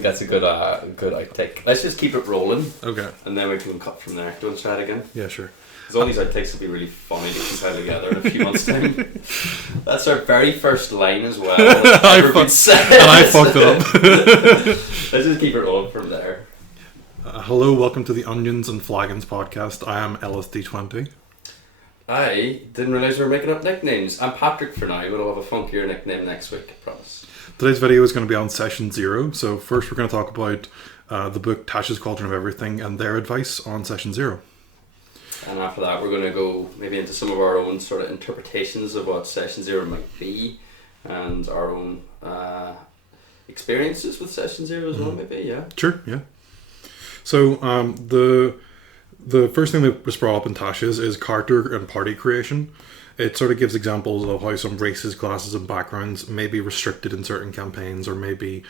That's a good outtake. Let's just keep it rolling. Okay. And then we can cut from there. Do you want to try it again? Yeah, sure. Because all these outtakes will be really funny to compile together in a few months' time. That's our very first line as well. I fucked it up. Let's just keep it rolling from there. Hello, welcome to the Onions and Flagons podcast. I am LSD20. I didn't realise we were making up nicknames. I'm Patrick for now, but I'll have a funkier nickname next week, I promise. Today's video is going to be on session 0. So first we're going to talk about the book Tasha's Cauldron of Everything and their advice on session 0. And after that we're going to go maybe into some of our own sort of interpretations of what session 0 might be and our own experiences with session 0 as well, maybe, yeah. Sure, yeah. So the first thing that was brought up in Tasha's is character and party creation. It sort of gives examples of how some races, classes, and backgrounds may be restricted in certain campaigns or may be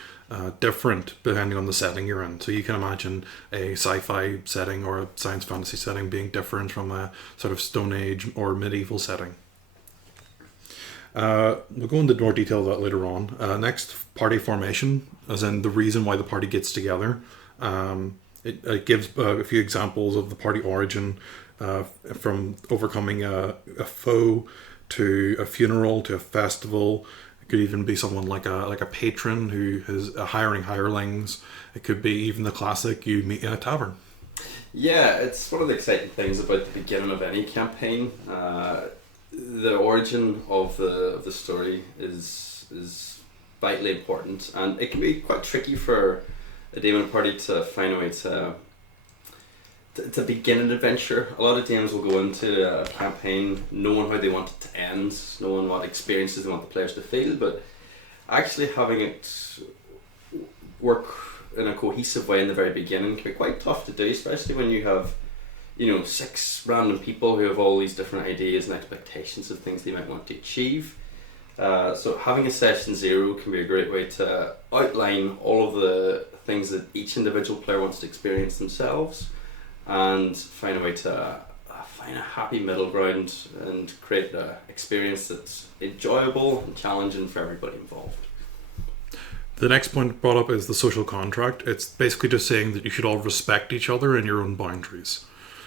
different depending on the setting you're in. So you can imagine a sci-fi setting or a science fantasy setting being different from a sort of Stone Age or medieval setting. We'll go into more detail of that later on. Next, party formation, as in the reason why the party gets together. It gives a few examples of the party origin, from overcoming a foe to a funeral to a festival. It could even be someone like a patron who is hiring hirelings. It could be even the classic you meet in a tavern. Yeah, it's one of the exciting things about the beginning of any campaign. The origin of the story is vitally important, and it can be quite tricky for a demon party to find a way to begin an adventure. A lot of DMs will go into a campaign knowing how they want it to end, knowing what experiences they want the players to feel, but actually having it work in a cohesive way in the very beginning can be quite tough to do, especially when you have 6 random people who have all these different ideas and expectations of things they might want to achieve. So having a session 0 can be a great way to outline all of the things that each individual player wants to experience themselves and find a way to find a happy middle ground and create an experience that's enjoyable and challenging for everybody involved. The next point brought up is the social contract. It's basically just saying that you should all respect each other and your own boundaries.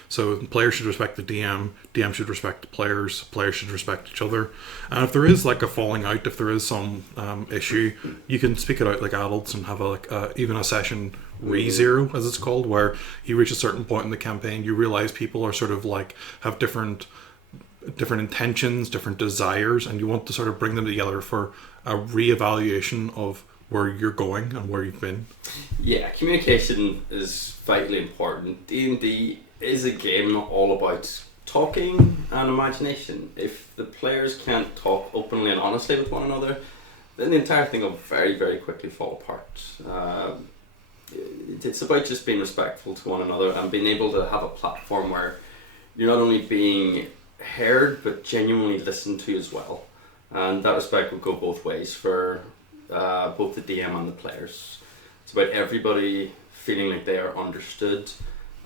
So players should respect the DM should respect the players should respect each other. And if there is like a falling out, if there is some issue, you can speak it out like adults and have even a session re-0, as it's called, where you reach a certain point in the campaign, you realize people are sort of like have different intentions, different desires, and you want to sort of bring them together for a re-evaluation of where you're going and where you've been. Yeah, communication is vitally important. D&D is a game all about talking and imagination. If the players can't talk openly and honestly with one another, then the entire thing will very, very quickly fall apart. It's about just being respectful to one another and being able to have a platform where you're not only being heard but genuinely listened to as well. And that respect will go both ways for both the DM and the players. It's about everybody feeling like they are understood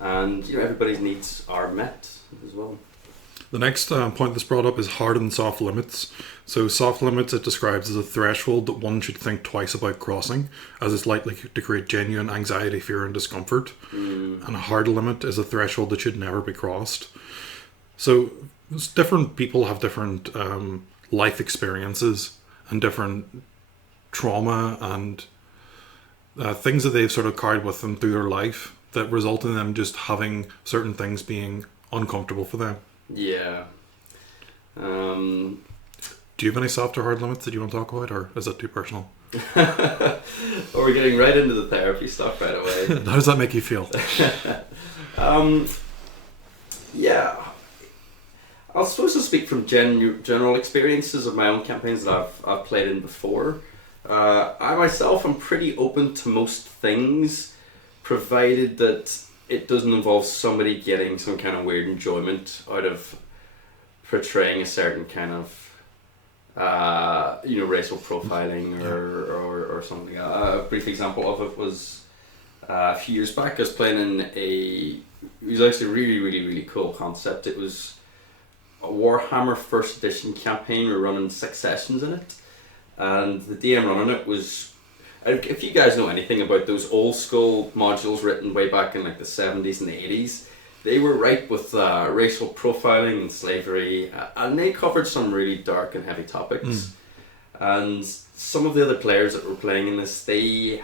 and everybody's needs are met as well. The next point that's brought up is hard and soft limits. So soft limits it describes as a threshold that one should think twice about crossing, as it's likely to create genuine anxiety, fear and discomfort. And a hard limit is a threshold that should never be crossed. So different people have different life experiences and different trauma and things that they've sort of carried with them through their life that result in them just having certain things being uncomfortable for them. Yeah. Do you have any soft or hard limits that you want to talk about, or is that too personal? Or we're getting right into the therapy stuff right away. How does that make you feel? Yeah. I'll suppose to speak from general experiences of my own campaigns that I've played in before. I myself am pretty open to most things, provided that it doesn't involve somebody getting some kind of weird enjoyment out of portraying a certain kind of racial profiling or something. A brief example of it was a few years back. I was playing in it was actually a really, really, really cool concept. It was a Warhammer 1st edition campaign. We were running 6 sessions in it, and the DM running it was If you guys know anything about those old school modules written way back in like the 70s and the 80s, they were ripe with racial profiling and slavery, and they covered some really dark and heavy topics. And some of the other players that were playing in this, they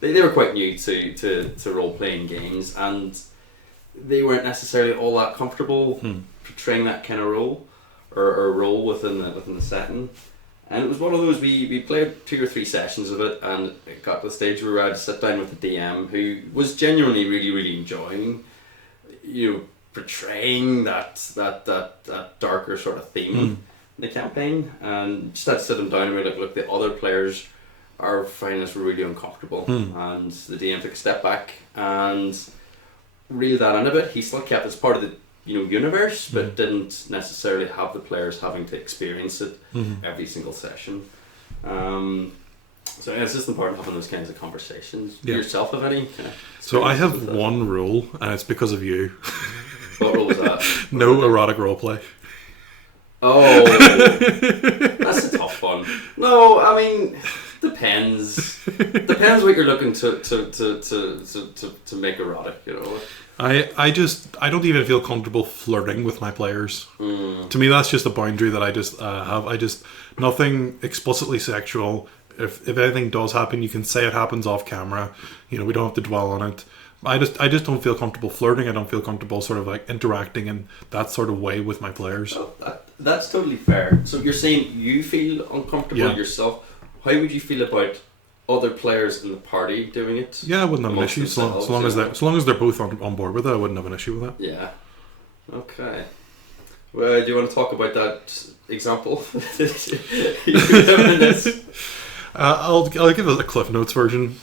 were quite new to role-playing games, and they weren't necessarily all that comfortable portraying that kind of role or role within the setting. And it was one of those, we played 2 or 3 sessions of it, and it got to the stage where we had to sit down with the DM, who was genuinely really, really enjoying, portraying that darker sort of theme in the campaign. And just had to sit them down and be like, look, the other players are finding this really uncomfortable. And the DM took a step back and reeled that in a bit. He still kept it as part of the universe, but didn't necessarily have the players having to experience it every single session. So it's just important having those kinds of conversations. Yourself, have any? So I have one rule, and it's because of you. What rule was that? No erotic roleplay. Oh, that's a tough one. No, I mean, depends. Depends what you're looking to make erotic. I don't even feel comfortable flirting with my players. To me, that's just a boundary that I just have. Nothing explicitly sexual. If anything does happen, you can say it happens off camera. We don't have to dwell on it. I just don't feel comfortable flirting. I don't feel comfortable sort of like interacting in that sort of way with my players. Oh, that's totally fair. So you're saying you feel uncomfortable yourself. How would you feel about other players in the party doing it? Yeah, I wouldn't have an issue. As long as they're both on board with it, I wouldn't have an issue with that. Yeah. Okay. Well, do you want to talk about that example? I'll give it a Cliff Notes version.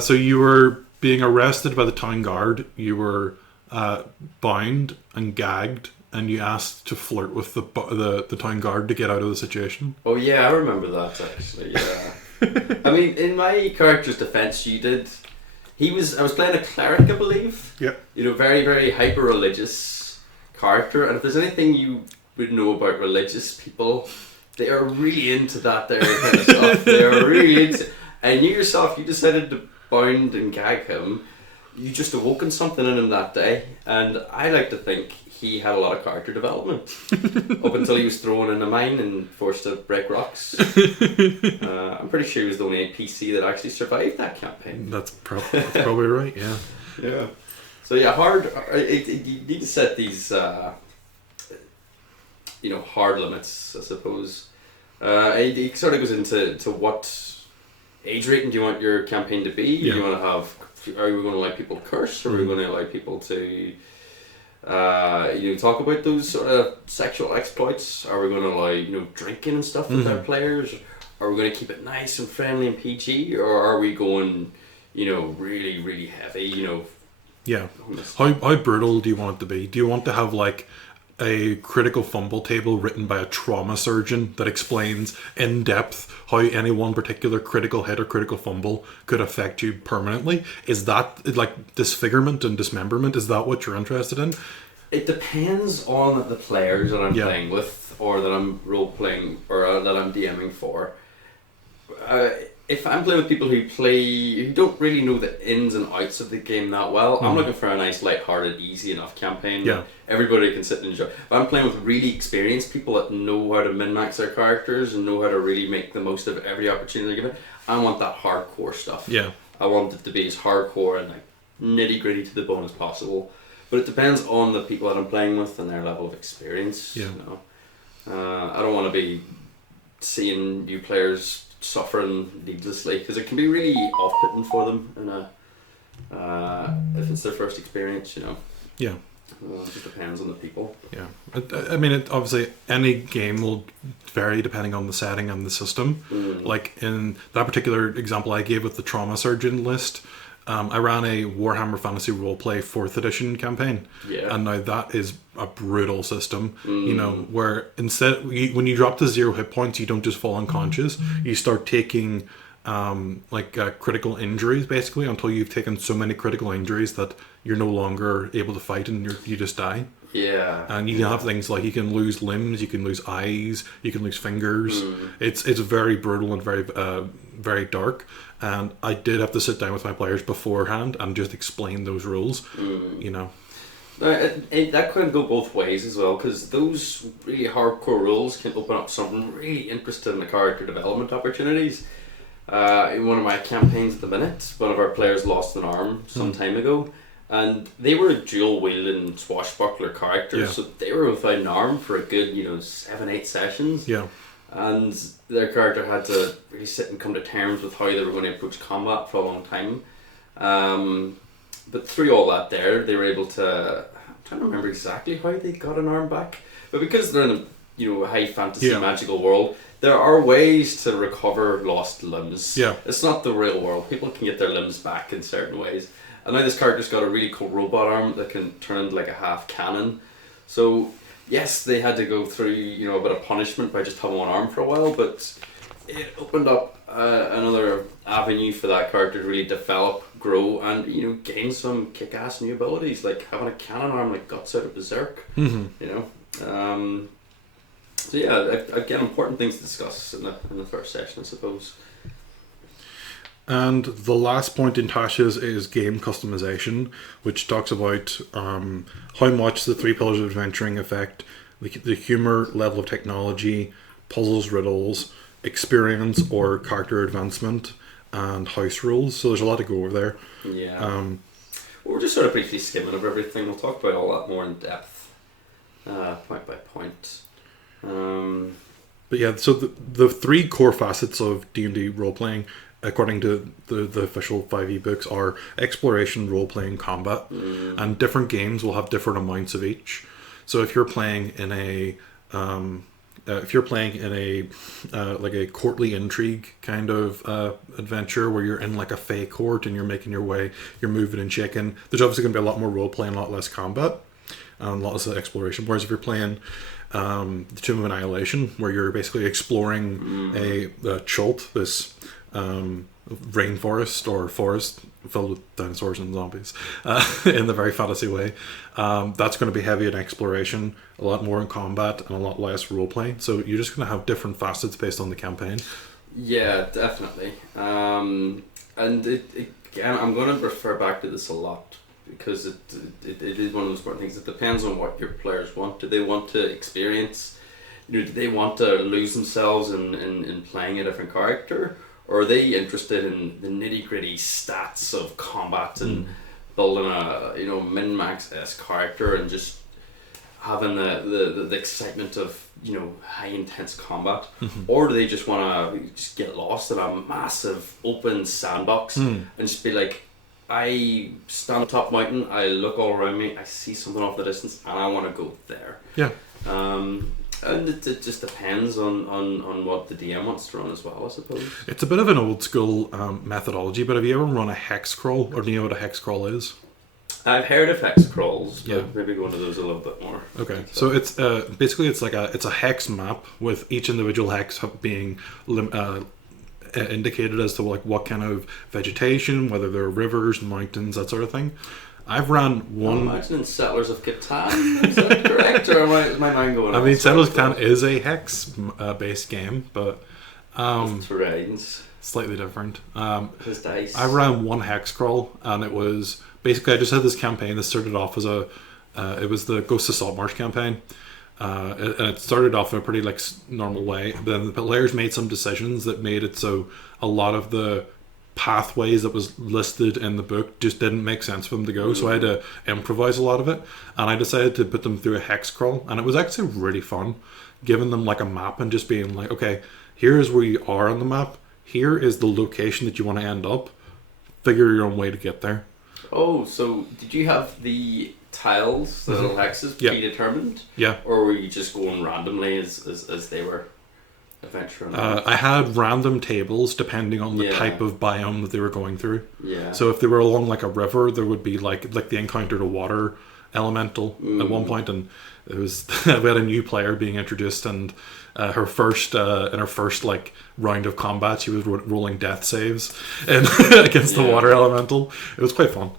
So you were being arrested by the town guard. You were bound and gagged, and you asked to flirt with the town guard to get out of the situation. Oh yeah, I remember that actually. Yeah. I mean, in my character's defense, I was playing a cleric, I believe. Yeah. Very, very hyper religious character, and if there's anything you would know about religious people, they are really into that kind of stuff. They are really into. And you yourself, you decided to bound and gag him. You just awoken something in him that day, and I like to think he had a lot of character development up until he was thrown in a mine and forced to break rocks. I'm pretty sure he was the only NPC that actually survived that campaign. That's probably right. Yeah. Yeah. So yeah, you need to set these hard limits, I suppose. It sort of goes into what age rating do you want your campaign to be? Yeah. Do you want to have? Are we going to allow people to curse, or are we going to allow people to talk about those sort of sexual exploits? Are we going to allow drinking and stuff with our players? Are we going to keep it nice and friendly and PG, or are we going really, really heavy? Yeah. How brutal do you want it to be? Do you want to have like a critical fumble table written by a trauma surgeon that explains in depth how any one particular critical hit or critical fumble could affect you permanently? Is that like disfigurement and dismemberment? Is that what you're interested in? It depends on the players that I'm playing with, or that I'm role playing, or that I'm DMing for. If I'm playing with people who don't really know the ins and outs of the game that well, I'm looking for a nice, light-hearted, easy enough campaign that everybody can sit and enjoy. If I'm playing with really experienced people that know how to min-max their characters and know how to really make the most of every opportunity given, I want that hardcore stuff. Yeah. I want it to be as hardcore and like nitty-gritty to the bone as possible. But it depends on the people that I'm playing with and their level of experience. Yeah. I don't want to be seeing new players suffering needlessly, because it can be really off-putting for them if it's their first experience. Yeah. It just depends on the people. Yeah. I mean, obviously any game will vary depending on the setting and the system. Like in that particular example I gave with the trauma surgeon list, I ran a Warhammer Fantasy Roleplay 4th edition campaign. Yeah. And now that is a brutal system, where instead, when you drop to 0 hit points, you don't just fall unconscious. You start taking critical injuries, basically, until you've taken so many critical injuries that you're no longer able to fight and you just die. Yeah. And you can have things like you can lose limbs, you can lose eyes, you can lose fingers. It's very brutal and very very dark, and I did have to sit down with my players beforehand and just explain those rules. You know. That could go both ways as well, because those really hardcore rules can open up some really interesting character development opportunities. In one of my campaigns at the minute, one of our players lost an arm some time ago, and they were dual wielding swashbuckler characters, so they were without an arm for a good 7-8 sessions. Yeah. And their character had to really sit and come to terms with how they were going to approach combat for a long time. But through all that they were able to... I'm trying to remember exactly how they got an arm back. But because they're in a high fantasy magical world, there are ways to recover lost limbs. Yeah. It's not the real world. People can get their limbs back in certain ways. And now this character's got a really cool robot arm that can turn into like a half cannon. So... yes, they had to go through a bit of punishment by just having one arm for a while, but it opened up another avenue for that character to really develop, grow, and gain some kick-ass new abilities, like having a cannon arm like Guts out of Berserk. So yeah, again, important things to discuss in the first session, I suppose. And the last point in Tasha's is game customization, which talks about how much the 3 pillars of adventuring affect the humor, level of technology, puzzles, riddles, experience or character advancement, and house rules. So there's a lot to go over there. Yeah. Well, we're just sort of briefly skimming over everything. We'll talk about all that more in depth, point by point. But yeah, so the 3 core facets of D&D role-playing, according to the official 5e books, are exploration, role-playing, combat, and different games will have different amounts of each. So if you're playing in a like a courtly intrigue kind of adventure where you're in like a fey court and you're making your way, you're moving and shaking, there's obviously going to be a lot more role-playing, a lot less combat, and a lot less exploration. Whereas if you're playing the Tomb of Annihilation, where you're basically exploring a Chult, this rainforest or forest filled with dinosaurs and zombies in the very fantasy way, that's going to be heavy in exploration, a lot more in combat, and a lot less role playing. So you're just going to have different facets based on the campaign. Yeah, definitely. And again, I'm going to refer back to this a lot because it is one of those important things. It depends on what your players want. Do they want to experience, do they want to lose themselves in playing a different character? Or are they interested in the nitty-gritty stats of combat and building a min-max-esque character and just having the excitement of high intense combat? Or do they just want to just get lost in a massive open sandbox and just be like, I stand on top mountain, I look all around me, I see something off the distance, and I want to go there. Yeah. And it just depends on what the DM wants to run as well, I suppose. It's a bit of an old school methodology, but have you ever run a hex crawl, or do you know what a hex crawl is? I've heard of hex crawls, but maybe go into those a little bit more. Okay, so it's basically it's a hex map with each individual hex being indicated as to like what kind of vegetation, whether there are rivers, mountains, that sort of thing. I've ran one. I'm imagining Settlers of Catan. Is that correct, or is my mind going? I mean, Settlers of Catan is a hex-based game, but terrains slightly different. His dice. I ran one hex crawl, and it was basically I just had this campaign that started off as it was the Ghost of Saltmarsh campaign, and it started off in a pretty like normal way. Then the players made some decisions that made it so a lot of the pathways that was listed in the book just didn't make sense for them to go, so I had to improvise a lot of it, and I decided to put them through a hex crawl, and it was actually really fun, giving them like a map and just being like, okay, here is where you are on the map, here is the location that you want to end up, figure your own way to get there. Oh, so did you have the tiles, the little hexes, predetermined? Yeah. Or were you just going randomly as they were adventuring? I had random tables depending on the type of biome that they were going through. Yeah. So if they were along like a river, there would be like they encountered a water elemental at one point, and it was we had a new player being introduced, and her first in her first like round of combat, she was rolling death saves and against the water elemental. It was quite fun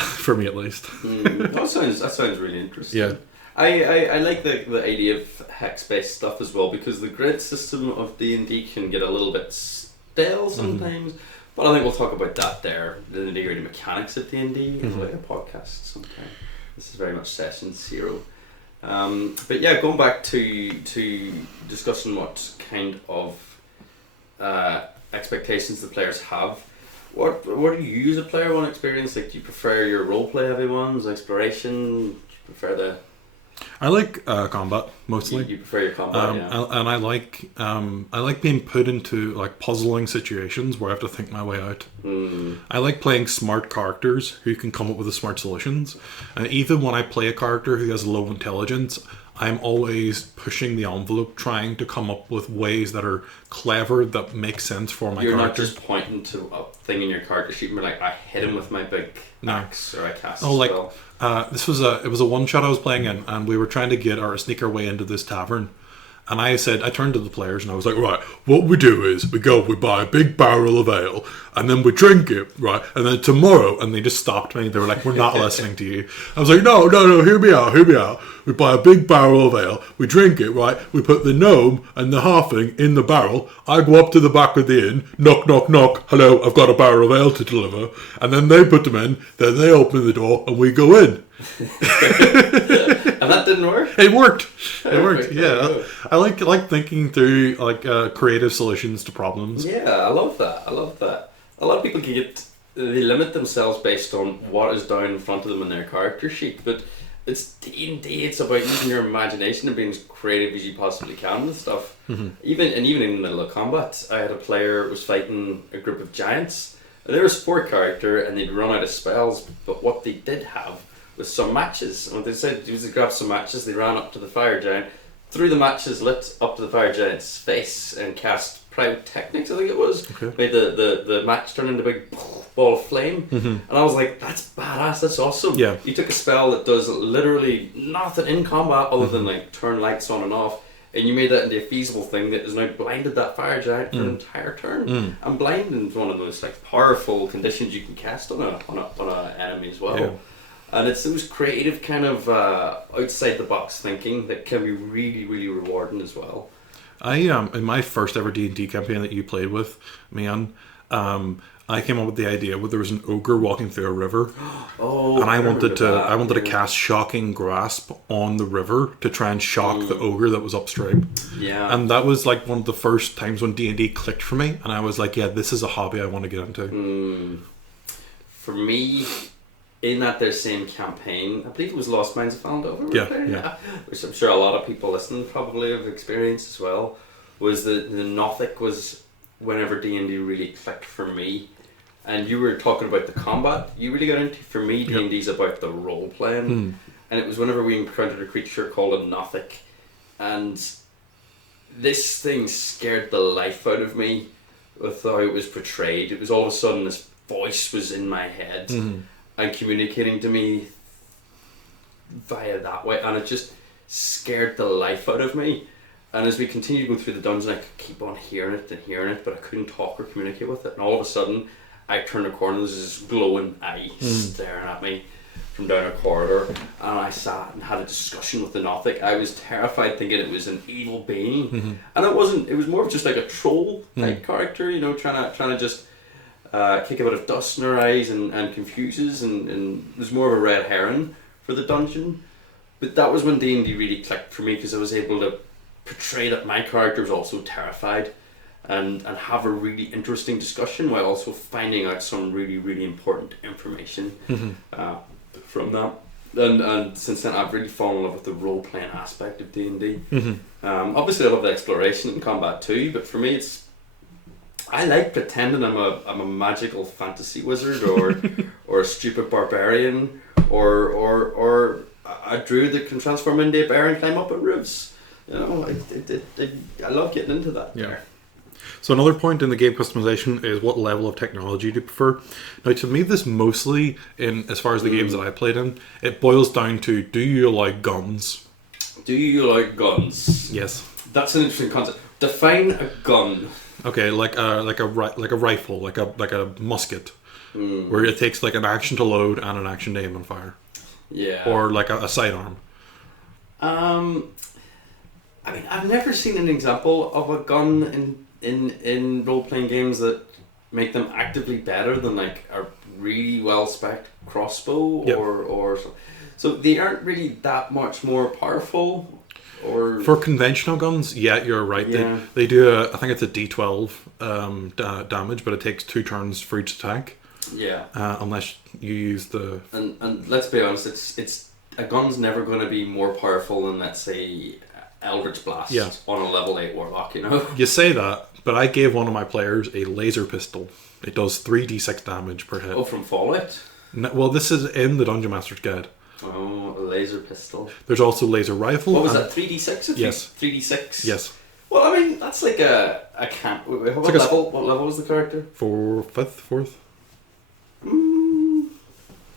for me at least. That sounds really interesting. Yeah. I like the idea of hex-based stuff as well, because the grid system of D&D can get a little bit stale sometimes. But I think we'll talk about that there, the nitty-gritty mechanics of D&D in like a podcast sometime. This is very much session 0. But yeah, going back to discussing what kind of expectations the players have. What do you as a player want to experience? Like, do you prefer your roleplay heavy ones, exploration? Do you prefer the... I like combat mostly. You prefer your combat, yeah. And I like being put into like puzzling situations where I have to think my way out. I like playing smart characters who can come up with the smart solutions. And even when I play a character who has low intelligence, I'm always pushing the envelope, trying to come up with ways that are clever, that make sense for my character. You're not just pointing to a thing in your character sheet and be like, I hit him with my big axe, or I cast a spell. This was it was a one shot I was playing in, and we were trying to sneak our way into this tavern. And I turned to the players and I was like, right, what we do is we buy a big barrel of ale and then we drink it, right? And then tomorrow, and they just stopped me. They were like, we're not listening to you. I was like, no, hear me out. We buy a big barrel of ale, we drink it, right? We put the gnome and the halfling in the barrel. I go up to the back of the inn, knock, knock, knock. Hello, I've got a barrel of ale to deliver. And then they put them in, then they open the door and we go in. And that didn't work? It worked. Yeah. I like thinking through creative solutions to problems. Yeah, I love that. A lot of people they limit themselves based on what is down in front of them in their character sheet, but it's D&D. It's about using your imagination and being as creative as you possibly can with stuff. Even in the middle of combat, I had a player who was fighting a group of giants. They were a support character and they'd run out of spells, but what they did have was some matches. And what they decided to do was to grab some matches. They ran up to the fire giant, threw the matches lit up to the fire giant's face, and cast pyrotechnics, I think it was. Okay. Made the match turn into a big ball of flame. And I was like, that's badass, that's awesome. Yeah. You took a spell that does literally nothing in combat other than like turn lights on and off, and you made that into a feasible thing that has now blinded that fire giant for an entire turn. And blinding is one of those like powerful conditions you can cast on a enemy as well. Yeah. And it's those creative kind of outside the box thinking that can be really, really rewarding as well. In my first ever D&D campaign that you played with me on, I came up with the idea where there was an ogre walking through a river. And I wanted to cast Shocking Grasp on the river to try and shock the ogre that was upstream. Yeah. And that was like one of the first times when D&D clicked for me, and I was like, yeah, this is a hobby I want to get into. For me, in that same campaign, I believe it was Lost Mines of Faldover. Yeah. Which I'm sure a lot of people listening probably have experienced as well. Was the Nothic was whenever D&D really clicked for me, and you were talking about the combat you really got into. For me, D&D's about the role playing, and it was whenever we encountered a creature called a Nothic, and this thing scared the life out of me with how it was portrayed. It was all of a sudden this voice was in my head. And communicating to me via that way, and it just scared the life out of me. And as we continued to go through the dungeon, I could keep on hearing it, but I couldn't talk or communicate with it. And all of a sudden, I turned a corner, there's this glowing eye staring at me from down a corridor, and I sat and had a discussion with the Nothic. I was terrified, thinking it was an evil being, and it wasn't. It was more of just like a troll type character, trying to just kick a bit of dust in her eyes and confuses, and it was more of a red herring for the dungeon. But that was when D&D really clicked for me, because I was able to portray that my character was also terrified and have a really interesting discussion while also finding out some really, really important information from that. And since then I've really fallen in love with the role-playing aspect of D&D. Obviously I love the exploration and combat too, but for me I like pretending I'm a magical fantasy wizard or a stupid barbarian or a druid that can transform into a bear and climb up on roofs. I love getting into that. Yeah. So another point in the game customization is what level of technology do you prefer. Now, to me, this mostly, as far as the games that I played in, it boils down to: do you like guns? Do you like guns? Yes. That's an interesting concept. Define a gun. Okay, like a rifle, like a musket, where it takes like an action to load and an action to aim and fire. Yeah. Or like a sidearm. I mean, I've never seen an example of a gun in in role playing games that make them actively better than like a really well spec crossbow Yep. or so they aren't really that much more powerful. Or For conventional guns, yeah, you're right. Yeah. They do I think it's a D12 damage, but it takes 2 turns for each attack. yeah, Unless you use the and let's be honest, it's a gun's never going to be more powerful than, let's say, Eldritch Blast Yeah. on a level 8 warlock. You know. You say that, but I gave one of my players a laser pistol. It does 3d6 damage per hit. Oh, from Fallout. Well, this is in the Dungeon Master's Guide. Oh, a laser pistol. There's also laser rifle. What was and- that? 3d6. Yes. 3d6. Yes. Well, I mean, that's like a camp. What like a- level? What level was the character? Fourth.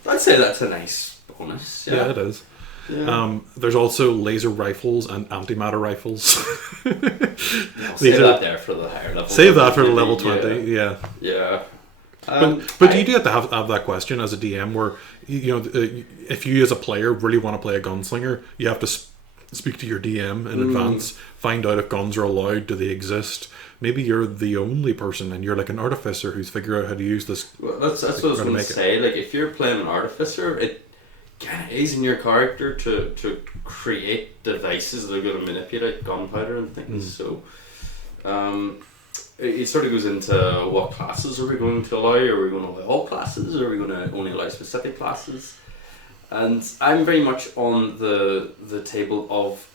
I'd say that's a nice bonus. Yeah, it is. Yeah. There's also laser rifles and antimatter rifles. I'll these save are- that there for the higher level. Save that for the level 20. Yeah. Yeah. But you do have to have that question as a DM where if you as a player really want to play a gunslinger, you have to speak to your DM in advance, find out if guns are allowed, do they exist. Maybe you're the only person and you're like an artificer who's figured out how to use this. Well, that's what I was going to say. Like, if you're playing an artificer, it kind of is in your character to create devices that are going to manipulate gunpowder and things. So, it sort of goes into what classes are we going to allow? Are we going to allow all classes? Or are we going to only allow specific classes? And I'm very much on the table of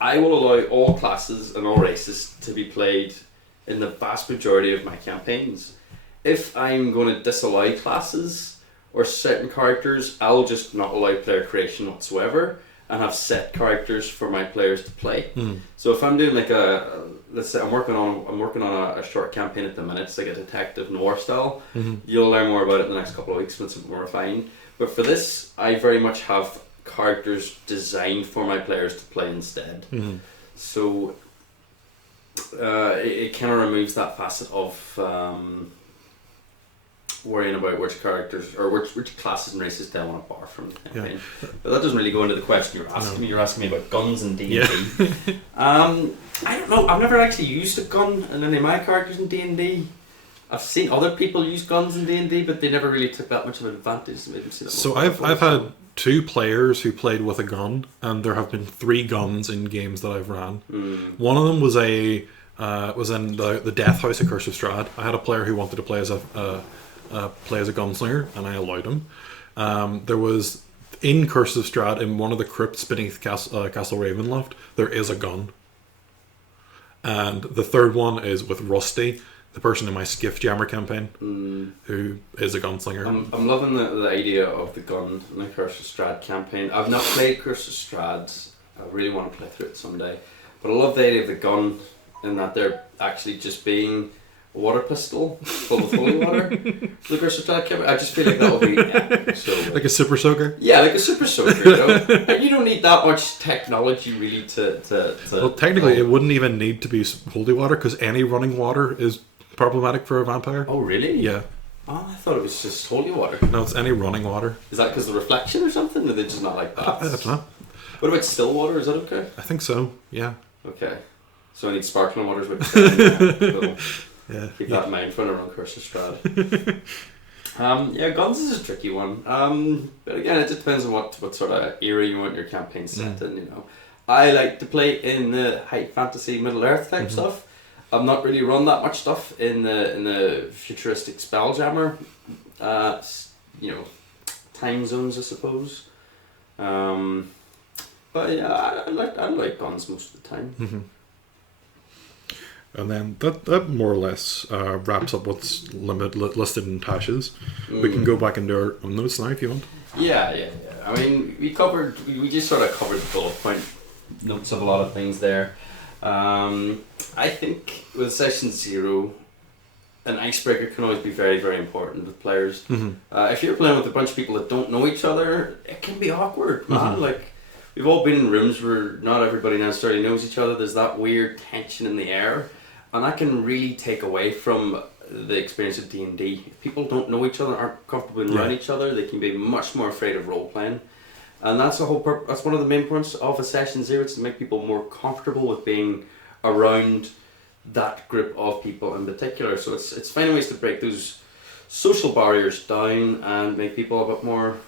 I will allow all classes and all races to be played in the vast majority of my campaigns. If I'm going to disallow classes or certain characters, I'll just not allow player creation whatsoever and have set characters for my players to play. So if I'm doing like let's say I'm working on a short campaign at the minute, it's like a detective noir style. You'll learn more about it in the next couple of weeks when it's more refined. But for this, I very much have characters designed for my players to play instead. So it kind of removes that facet of worrying about which characters or which classes and races do I want to borrow from the campaign. But that doesn't really go into the question you're asking me. You're asking me about guns and D&D. I don't know. I've never actually used a gun in any of my characters in D&D. I've seen other people use guns in D&D, but they never really took that much of an advantage. So I've had 2 players who played with a gun, and there have been 3 guns in games that I've ran. One of them was was in the Death House of Curse of Strahd. I had a player who wanted to play as a gunslinger, and I allowed him. There was in Curse of Strahd, in one of the crypts beneath Castle Ravenloft, there is a gun. And the third one is with Rusty, the person in my Skiff Jammer campaign, who is a gunslinger. I'm loving the idea of the gun in the Curse of Strahd campaign. I've not played Curse of Strahd. I really want to play through it someday. But I love the idea of the gun in that they're actually just being a water pistol full of holy water. The Curse of Strahd campaign. I just feel like that would be epic. So, like a super soaker? Yeah, like a super soaker, you know? And you don't need that much technology really to Well, technically, it wouldn't even need to be holy water, because any running water is problematic for a vampire. Oh, really? Yeah. Oh, I thought it was just holy water. No, it's any running water. Is that because of the reflection or something? Or they just not like that? I don't know. What about still water? Is that okay? I think so, yeah. Okay. So I need sparkling waters with cool. Yeah. Keep that in mind for around Curse of Strahd. Yeah, guns is a tricky one. But again, it just depends on what sort of era you want your campaign set in, you know. I like to play in the high fantasy Middle Earth type stuff. I've not really run that much stuff in the futuristic Spelljammer, time zones, I suppose. But yeah, I like guns most of the time. And then that more or less wraps up what's listed in Tasha's. We can go back into our notes now if you want. Yeah. I mean, we just sort of covered the bullet point notes of a lot of things there. I think with session 0, an icebreaker can always be very, very important with players. If you're playing with a bunch of people that don't know each other, it can be awkward, man. Like, we've all been in rooms where not everybody necessarily knows each other. There's that weird tension in the air, and that can really take away from the experience of D&D. If people don't know each other, aren't comfortable around each other, they can be much more afraid of role playing. And that's that's one of the main points of a session 0, is to make people more comfortable with being around that group of people in particular. So it's finding ways to break those social barriers down and make people a bit more,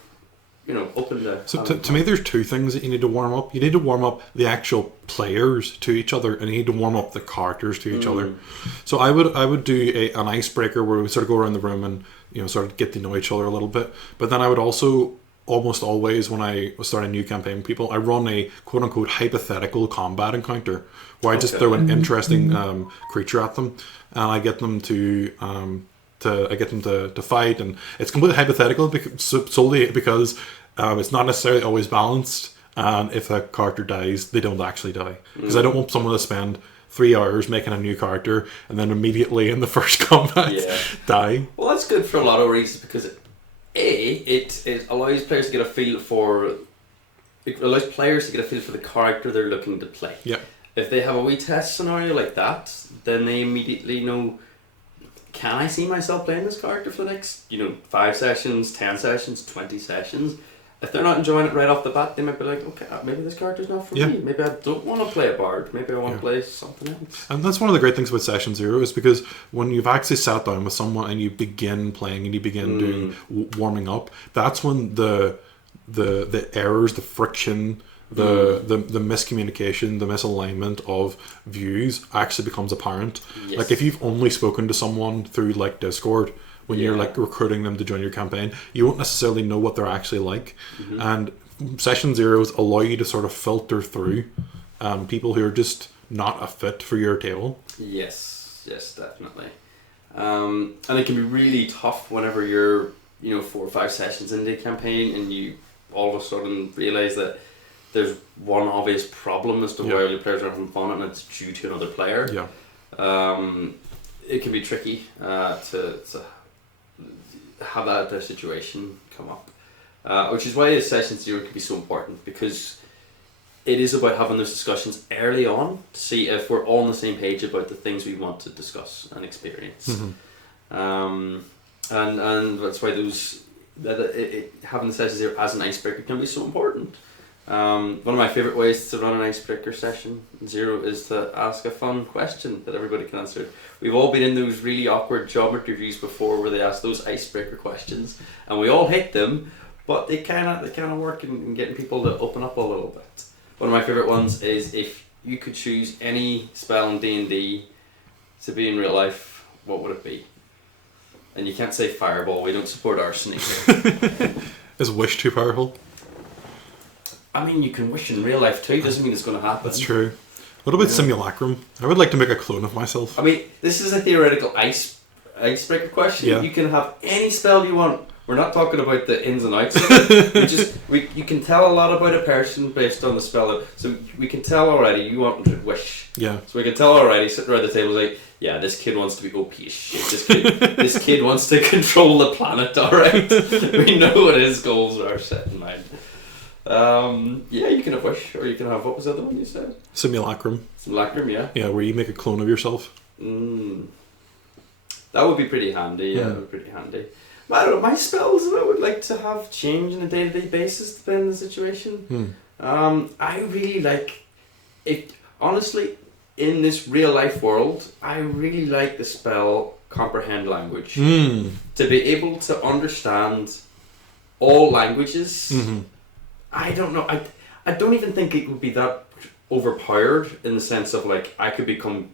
open to. So to me, there's two things that you need to warm up. You need to warm up the actual players to each other, and you need to warm up the characters to each other. So I would do an icebreaker where we sort of go around the room and sort of get to know each other a little bit. But then I would also almost always, when I was starting a new campaign with people, I run a quote unquote hypothetical combat encounter where I just throw an interesting creature at them, and I get them to fight, and it's completely hypothetical solely because it's not necessarily always balanced, and if a character dies, they don't actually die, because I don't want someone to spend 3 hours making a new character and then immediately in the first combat die. Well, that's good for a lot of reasons, because it allows players to get a feel for the character they're looking to play. Yeah. If they have a wee test scenario like that, then they immediately know, can I see myself playing this character for the next, 5 sessions, 10 sessions, 20 sessions? If they're not enjoying it right off the bat, they might be like, okay, maybe this character's not for me. Maybe I don't want to play a bard. Maybe I want to play something else. And that's one of the great things about Session Zero, is because when you've actually sat down with someone and you begin playing and you begin doing warming up, that's when the errors, the friction, the miscommunication, the misalignment of views actually becomes apparent. Yes. Like if you've only spoken to someone through like Discord, when you're like recruiting them to join your campaign, you won't necessarily know what they're actually like. And Session Zeros allow you to sort of filter through people who are just not a fit for your table. Yes, definitely. And it can be really tough whenever you're 4 or 5 sessions into a campaign and you all of a sudden realise that there's one obvious problem as to why your players are having fun, and it's due to another player. It can be tricky to have that situation come up, which is why Session Zero can be so important, because it is about having those discussions early on to see if we're all on the same page about the things we want to discuss and experience. And that's why having the Session Zero as an icebreaker can be so important. One of my favourite ways to run an icebreaker session Zero is to ask a fun question that everybody can answer. We've all been in those really awkward job interviews before where they ask those icebreaker questions, and we all hate them, but they kind of work in getting people to open up a little bit. One of my favourite ones is, if you could choose any spell in D&D to be in real life, what would it be? And you can't say fireball, we don't support arsenic. Is wish too powerful? I mean, you can wish in real life too, doesn't mean it's going to happen. That's true. What about simulacrum? I would like to make a clone of myself. I mean, this is a theoretical icebreaker question. Yeah. You can have any spell you want. We're not talking about the ins and outs of it. You can tell a lot about a person based on the spell. So we can tell already you want to wish. Yeah. So we can tell already, sitting around the table, like, yeah, this kid wants to be OP as shit. This kid wants to control the planet, alright? We know what his goals are set in mind. You can have wish, or you can have, what was the other one you said? Simulacrum. Simulacrum, yeah. Yeah, where you make a clone of yourself. That would be pretty handy, yeah. That would be pretty handy. But I don't know, my spells that I would like to have change on a day-to-day basis depending on the situation. I really like it, honestly, in this real life world, I really like the spell Comprehend Language. To be able to understand all languages. I don't know. I don't even think it would be that overpowered in the sense of like I could become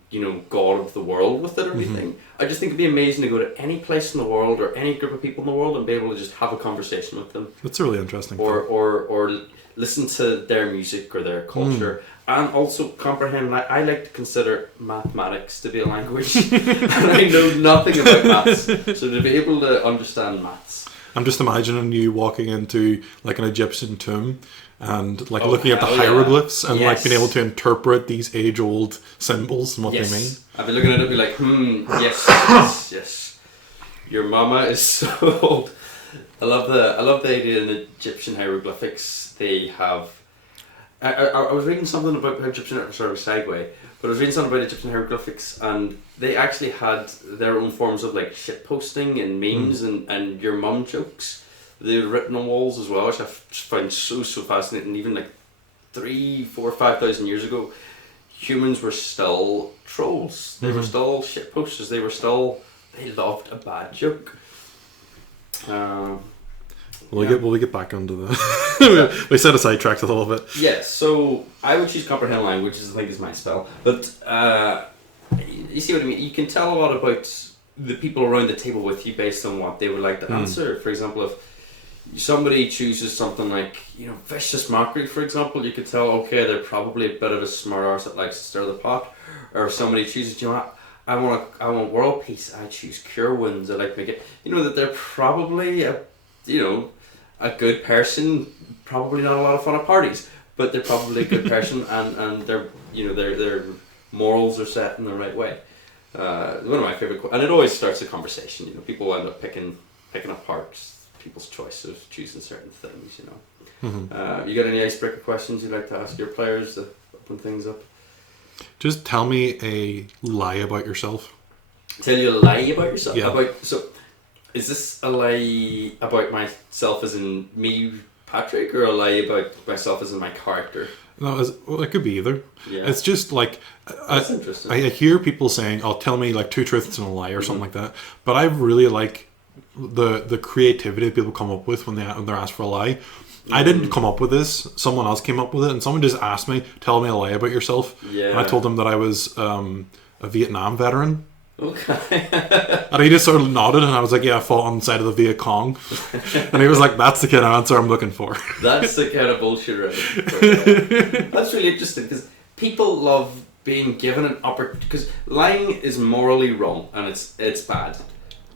god of the world with it or anything. I just think it'd be amazing to go to any place in the world or any group of people in the world and be able to just have a conversation with them. That's a really interesting thing. Or listen to their music or their culture. And also comprehend. I like to consider mathematics to be a language, and I know nothing about maths. So to be able to understand maths. I'm just imagining you walking into like an Egyptian tomb and like looking at the hieroglyphs and like being able to interpret these age-old symbols and what they mean. I've been looking at it and be like, yes. Your mama is so old. I love the idea in the Egyptian hieroglyphics. They have. I was reading something about Egyptian, sort of a segue, but I was reading something about Egyptian hieroglyphics, and they actually had their own forms of like shitposting and memes and your mum jokes. They were written on walls as well, which I found so fascinating. Even like 3,000, 4,000, 5,000 years ago, humans were still trolls. They were still shit posters. They loved a bad joke. We'll get back onto the. We set a sidetracked a little bit. Yeah, so I would choose comprehend language, I think is my spell. But you see what I mean? You can tell a lot about the people around the table with you based on what they would like to answer. For example, if somebody chooses something like, vicious mockery, for example, you could tell, okay, they're probably a bit of a smart arse that likes to stir the pot. Or if somebody chooses, I want world peace, I choose cure wounds, I like make it, that they're probably a good person, probably not a lot of fun at parties, but they're probably a good person, and their morals are set in the right way. One of my favorite, and it always starts a conversation. People end up picking apart people's choice of choosing certain things. You got any icebreaker questions you'd like to ask your players to open things up? Just tell me a lie about yourself. Tell you a lie about yourself? Yeah. Is this a lie about myself as in me, Patrick, or a lie about myself as in my character? No, it could be either. Yeah. It's just like that's interesting. I hear people saying, "Oh, tell me like 2 truths and a lie" or something like that. But I really like the creativity people come up with when they're asked for a lie. I didn't come up with this. Someone else came up with it, and someone just asked me, "Tell me a lie about yourself." Yeah. And I told them that I was a Vietnam veteran. Okay. And he just sort of nodded, and I was like, "Yeah, I fought on the side of the Viet Cong." And he was like, "That's the kind of answer I'm looking for." That's the kind of bullshit, right? That's really interesting because people love being given an opportunity. Because lying is morally wrong and it's bad,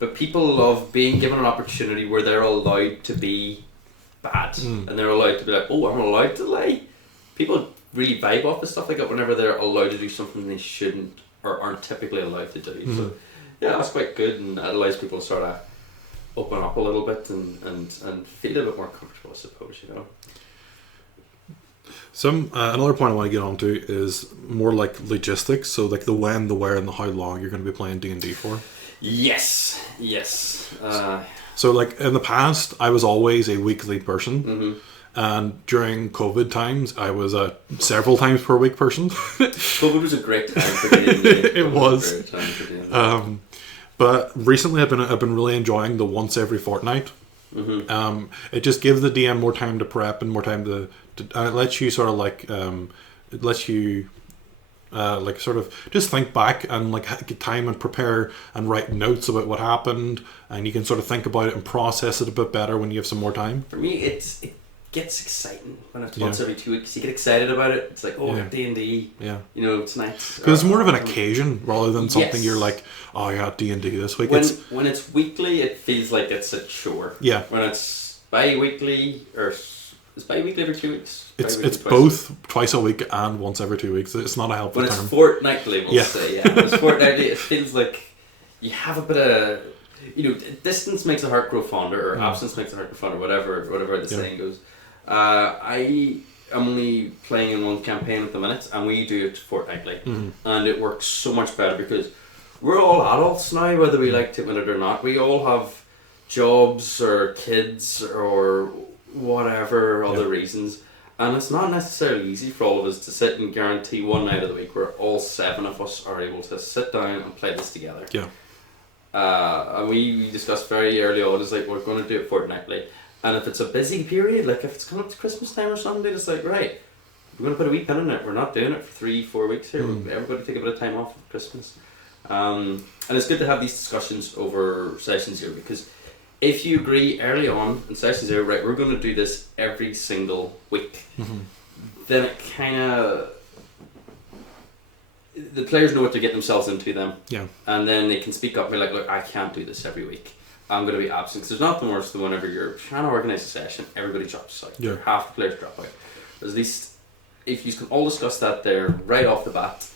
but people love being given an opportunity where they're allowed to be bad and they're allowed to be like, "Oh, I'm allowed to lie." People really vibe off of stuff like that whenever they're allowed to do something they shouldn't or aren't typically allowed to do. So yeah, that's quite good, and it allows people to sort of open up a little bit and feel a bit more comfortable, I suppose. Another point I want to get onto is more like logistics. So like the when, the where, and the how long you're going to be playing D&D for. Yes. So like in the past, I was always a weekly person. And during COVID times, I was a several times per week person. COVID was a great time for D&D. It was. But recently, I've been really enjoying the once every fortnight. It just gives the DM more time to prep and more time to it lets you sort of like like sort of just think back and like get time and prepare and write notes about what happened, and you can sort of think about it and process it a bit better when you have some more time. For me, it gets exciting when it's once every 2 weeks. You get excited about it. It's like, D&D. Yeah. Tonight. Because it's more of an occasion rather than something you're like, oh yeah, D&D this week. When it's weekly, it feels like it's a chore. Yeah. When it's bi-weekly or it's bi-weekly every 2 weeks. It's both twice a week and once every 2 weeks. It's not a helpful term. When it's fortnightly, we'll say. Yeah. When it's fortnightly, it feels like you have a bit of, distance makes the heart grow fonder, or absence makes the heart grow fonder, whatever the saying goes. I am only playing in one campaign at the minute, and we do it fortnightly, and it works so much better because we're all adults now, whether we like to admit it or not. We all have jobs or kids or whatever other reasons, and it's not necessarily easy for all of us to sit and guarantee one night of the week where all 7 of us are able to sit down and play this together. Yeah. And we discussed very early on, it's like, we're going to do it fortnightly. And if it's a busy period, like if it's coming up to Christmas time or something, it's like, right, we're going to put a wee pin in it. We're not doing it for 3-4 weeks here. Everybody take a bit of time off for Christmas. And it's good to have these discussions over session 0, because if you agree early on in session 0, right, we're going to do this every single week, then it kind of, the players know what to get themselves into then. Yeah. And then they can speak up and be like, look, I can't do this every week. I'm going to be absent. Because there's nothing worse than whenever you're trying to organise a session, everybody drops out. Yeah. Half the players drop out. At least, if you can all discuss that there right off the bat,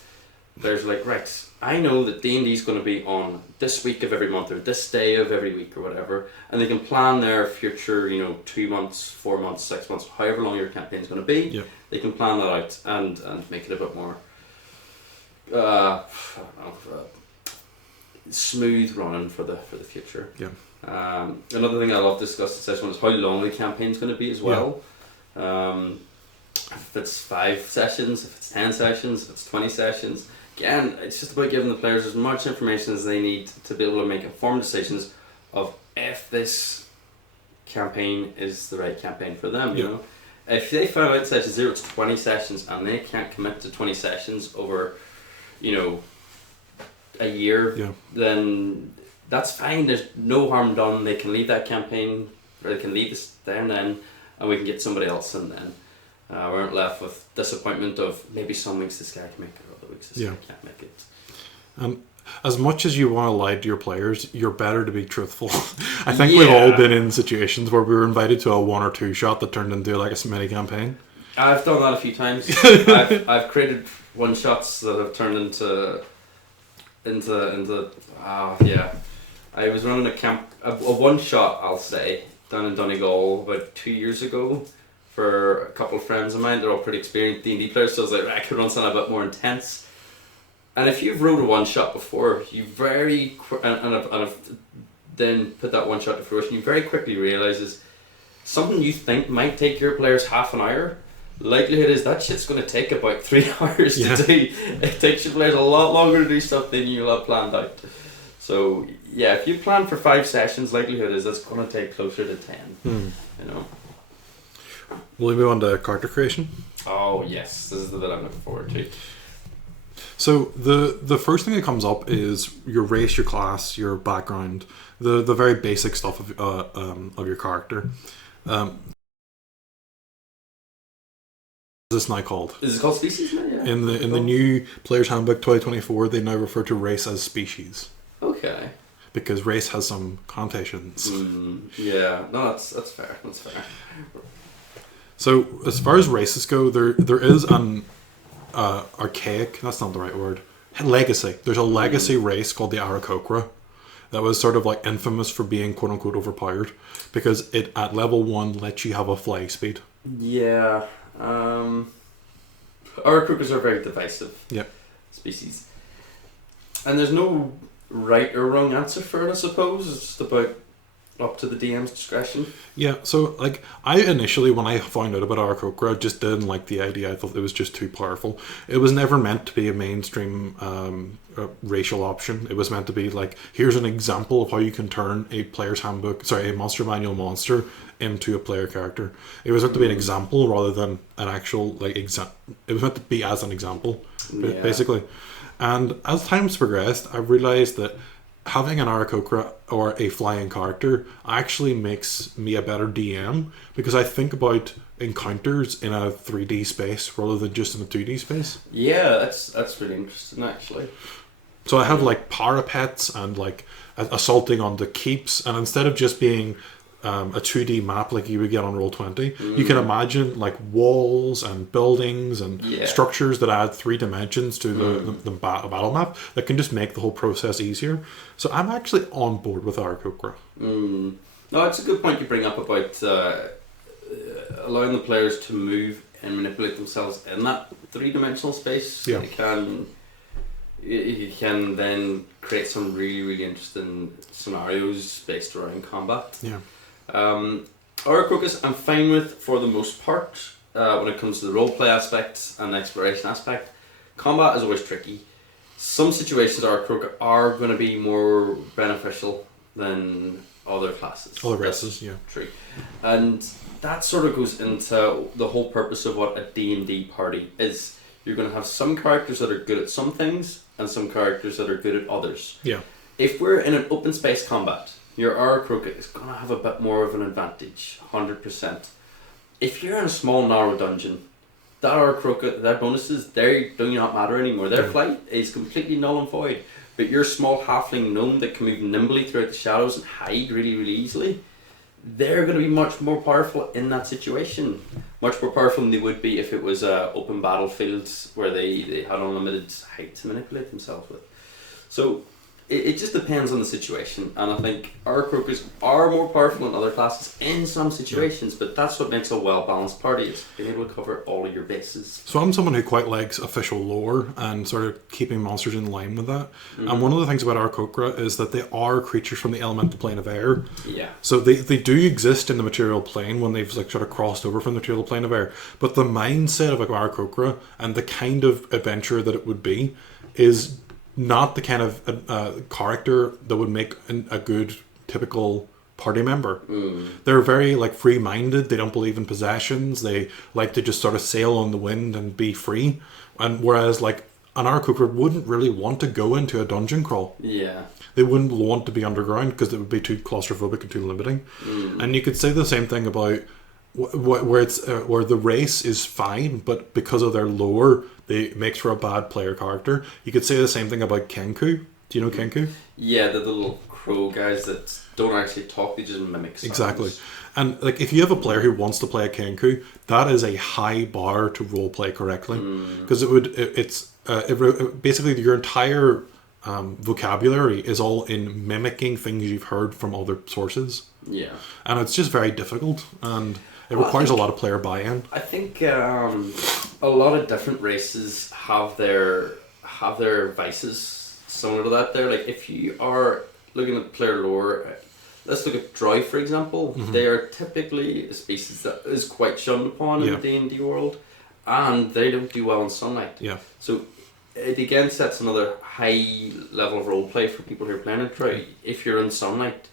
there's like, right, I know that D&D is going to be on this week of every month or this day of every week or whatever, and they can plan their future, 2 months, 4 months, 6 months, however long your campaign is going to be. Yeah. They can plan that out and make it a bit more smooth running for the future. Yeah. Another thing I love to discuss in session 1 is how long the campaign's going to be as well. if it's 5 sessions, if it's 10 sessions, if it's 20 sessions. Again, it's just about giving the players as much information as they need to be able to make informed decisions of if this campaign is the right campaign for them. You know, if they find out session 0 to 20 sessions and they can't commit to 20 sessions over, you know, a year, then that's fine. There's no harm done. They can leave that campaign, or they can leave this there and then, and we can get somebody else in then. We aren't left with disappointment of maybe some weeks this guy can make it, other weeks this guy can't make it. And as much as you want to lie to your players, you're better to be truthful. I think we've all been in situations where we were invited to a 1 or 2 shot that turned into like a mini campaign. I've done that a few times. I've created 1 shots that have turned into I was running a 1 shot, I'll say, down in Donegal about 2 years ago for a couple of friends of mine. They're all pretty experienced D&D players, so I was like, I could run something a bit more intense. And if you've rolled a 1 shot before, you and I've then put that 1 shot to fruition, you very quickly realises something you think might take your players half an hour. The likelihood is that shit's going to take about 3 hours to do. It takes your players a lot longer to do stuff than you'll have planned out. So yeah, if you plan for 5 sessions, likelihood is that's going to take closer to 10. You know. Will we move on to character creation? Oh yes, this is the bit I'm looking forward to. So the first thing that comes up is your race, your class, your background, the very basic stuff of your character. This is now called? Is it called species now? Yeah. In the new Player's Handbook 2024, they now refer to race as species. Okay. Because race has some connotations. Yeah, no, that's fair. That's fair. So as far as races go, there is an archaic, that's not the right word, legacy. There's a legacy race called the Aarakocra that was sort of like infamous for being quote unquote overpowered because it at level 1 lets you have a fly speed. Yeah. Aarakocras are very divisive species. And there's no right or wrong answer for it, I suppose. It's just about up to the DM's discretion. Yeah, so like I initially, when I found out about Aarakocra, just didn't like the idea. I thought it was just too powerful. It was never meant to be a mainstream racial option. It was meant to be like, here's an example of how you can turn a monster manual monster into a player character. It was meant to be an example rather than an actual like it was meant to be as an example, basically. And as time's progressed, I realized that having an Aarakocra or a flying character actually makes me a better DM because I think about encounters in a 3D space rather than just in a 2D space. Yeah, that's really interesting actually. So I have like parapets and like assaulting on the keeps, and instead of just being a 2D map like you would get on Roll20, you can imagine like walls and buildings and structures that add 3 dimensions to the battle map that can just make the whole process easier. So I'm actually on board with Aarakocra. No, it's a good point you bring up about allowing the players to move and manipulate themselves in that 3-dimensional space. You can then create some really, really interesting scenarios based around combat. Aarakocras I'm fine with for the most part when it comes to the roleplay aspect and the exploration aspect. Combat is always tricky. Some situations Aarakocra are going to be more beneficial than other classes. Other races, True. And that sort of goes into the whole purpose of what a D&D party is. You're going to have some characters that are good at some things and some characters that are good at others. If we're in an open space combat, your Aarakocra is going to have a bit more of an advantage, 100%. If you're in a small, narrow dungeon, that Aarakocra, their bonuses, they do not matter anymore. Their flight is completely null and void. But your small halfling gnome that can move nimbly throughout the shadows and hide really, really easily, they're going to be much more powerful in that situation. Much more powerful than they would be if it was open battlefields where they had unlimited height to manipulate themselves with. So it just depends on the situation, and I think our croakers are more powerful than other classes in some situations, but that's what makes a well-balanced party, is being able to cover all of your bases. So I'm someone who quite likes official lore and sort of keeping monsters in line with that. And one of the things about our Kokra is that they are creatures from the elemental plane of air. Yeah. So they do exist in the material plane when they've like sort of crossed over from the material plane of air. But the mindset of our Kokra and the kind of adventure that it would be is not the kind of character that would make a good typical party member. They're very like free-minded. They don't believe in possessions. They like to just sort of sail on the wind and be free. And whereas like an Aarakocra wouldn't really want to go into a dungeon crawl. Yeah. They wouldn't want to be underground because it would be too claustrophobic and too limiting. And you could say the same thing about where it's where the race is fine, but because of their lore, it makes for a bad player character. You could say the same thing about Kenku. Do you know Kenku? Yeah, the little crow guys that don't actually talk; they just mimic sounds. Exactly. And like, if you have a player who wants to play a Kenku, that is a high bar to role play correctly, because basically your entire vocabulary is all in mimicking things you've heard from other sources. Yeah. And it's just very difficult, and it requires a lot of player buy-in. I think a lot of different races have their vices similar to that. There, like if you are looking at player lore, let's look at Drow for example. They are typically a species that is quite shunned upon in the D&D world, and they don't do well in sunlight. Yeah. So it again sets another high level of role play for people who are playing it. Drow. If you're in sunlight,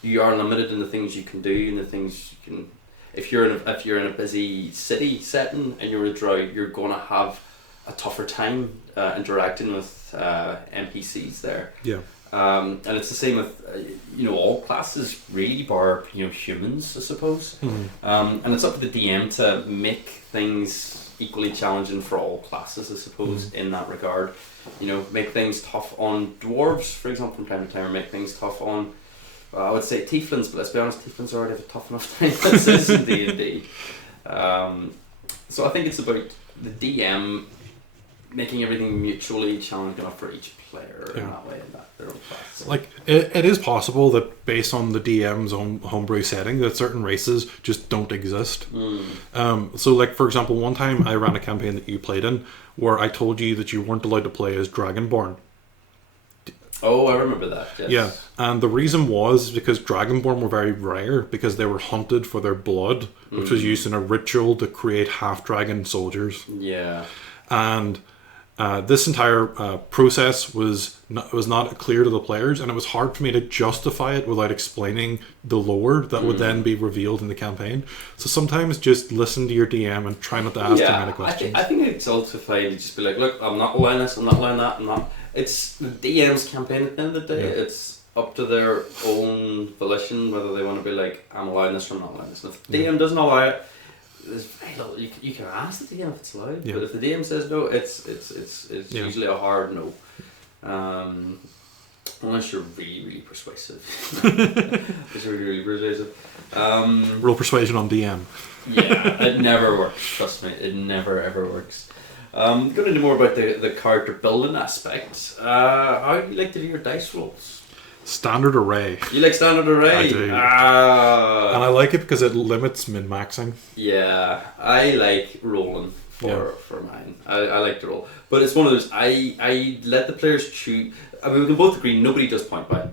you are limited in the things you can do and the things you can. If you're in a busy city setting and you're a Drow, you're going to have a tougher time interacting with NPCs there. Yeah. And it's the same with all classes really, bar humans, I suppose. And it's up to the DM to make things equally challenging for all classes, I suppose, in that regard. Make things tough on dwarves, for example, from time to time, or make things tough on. I would say tieflings, but let's be honest, tieflings already have a tough enough time as is in D&D. So I think it's about the DM making everything mutually challenging enough for each player in that way, in their own class. Like, it is possible that based on the DM's own homebrew setting, that certain races just don't exist. So, like, for example, one time I ran a campaign that you played in where I told you that you weren't allowed to play as Dragonborn. Oh, I remember that, yes. Yeah, and the reason was because Dragonborn were very rare because they were hunted for their blood, which was used in a ritual to create half-dragon soldiers. Yeah. And this entire process was not clear to the players, and it was hard for me to justify it without explaining the lore that would then be revealed in the campaign. So sometimes just listen to your DM and try not to ask too many questions. I think it's also fine to just be like, look, I'm not allowing this, I'm not allowing that, I'm not... It's the DM's campaign at the end of the day. Yeah. It's up to their own volition whether they want to be like, I'm allowing this or I'm not allowing this. And if the DM doesn't allow it, there's very little you can ask the DM if it's allowed. But if the DM says no, it's usually a hard no. Unless you're really, really persuasive. Unless you're really persuasive. Roll persuasion on DM. Yeah, it never works. Trust me, it never ever works. Going into more about the character building aspect. How do you like to do your dice rolls? Standard array. You like standard array? I do. And I like it because it limits min-maxing. Yeah, I like rolling for mine. I like to roll. But it's one of those, I let the players choose. I mean, we can both agree nobody does point buy.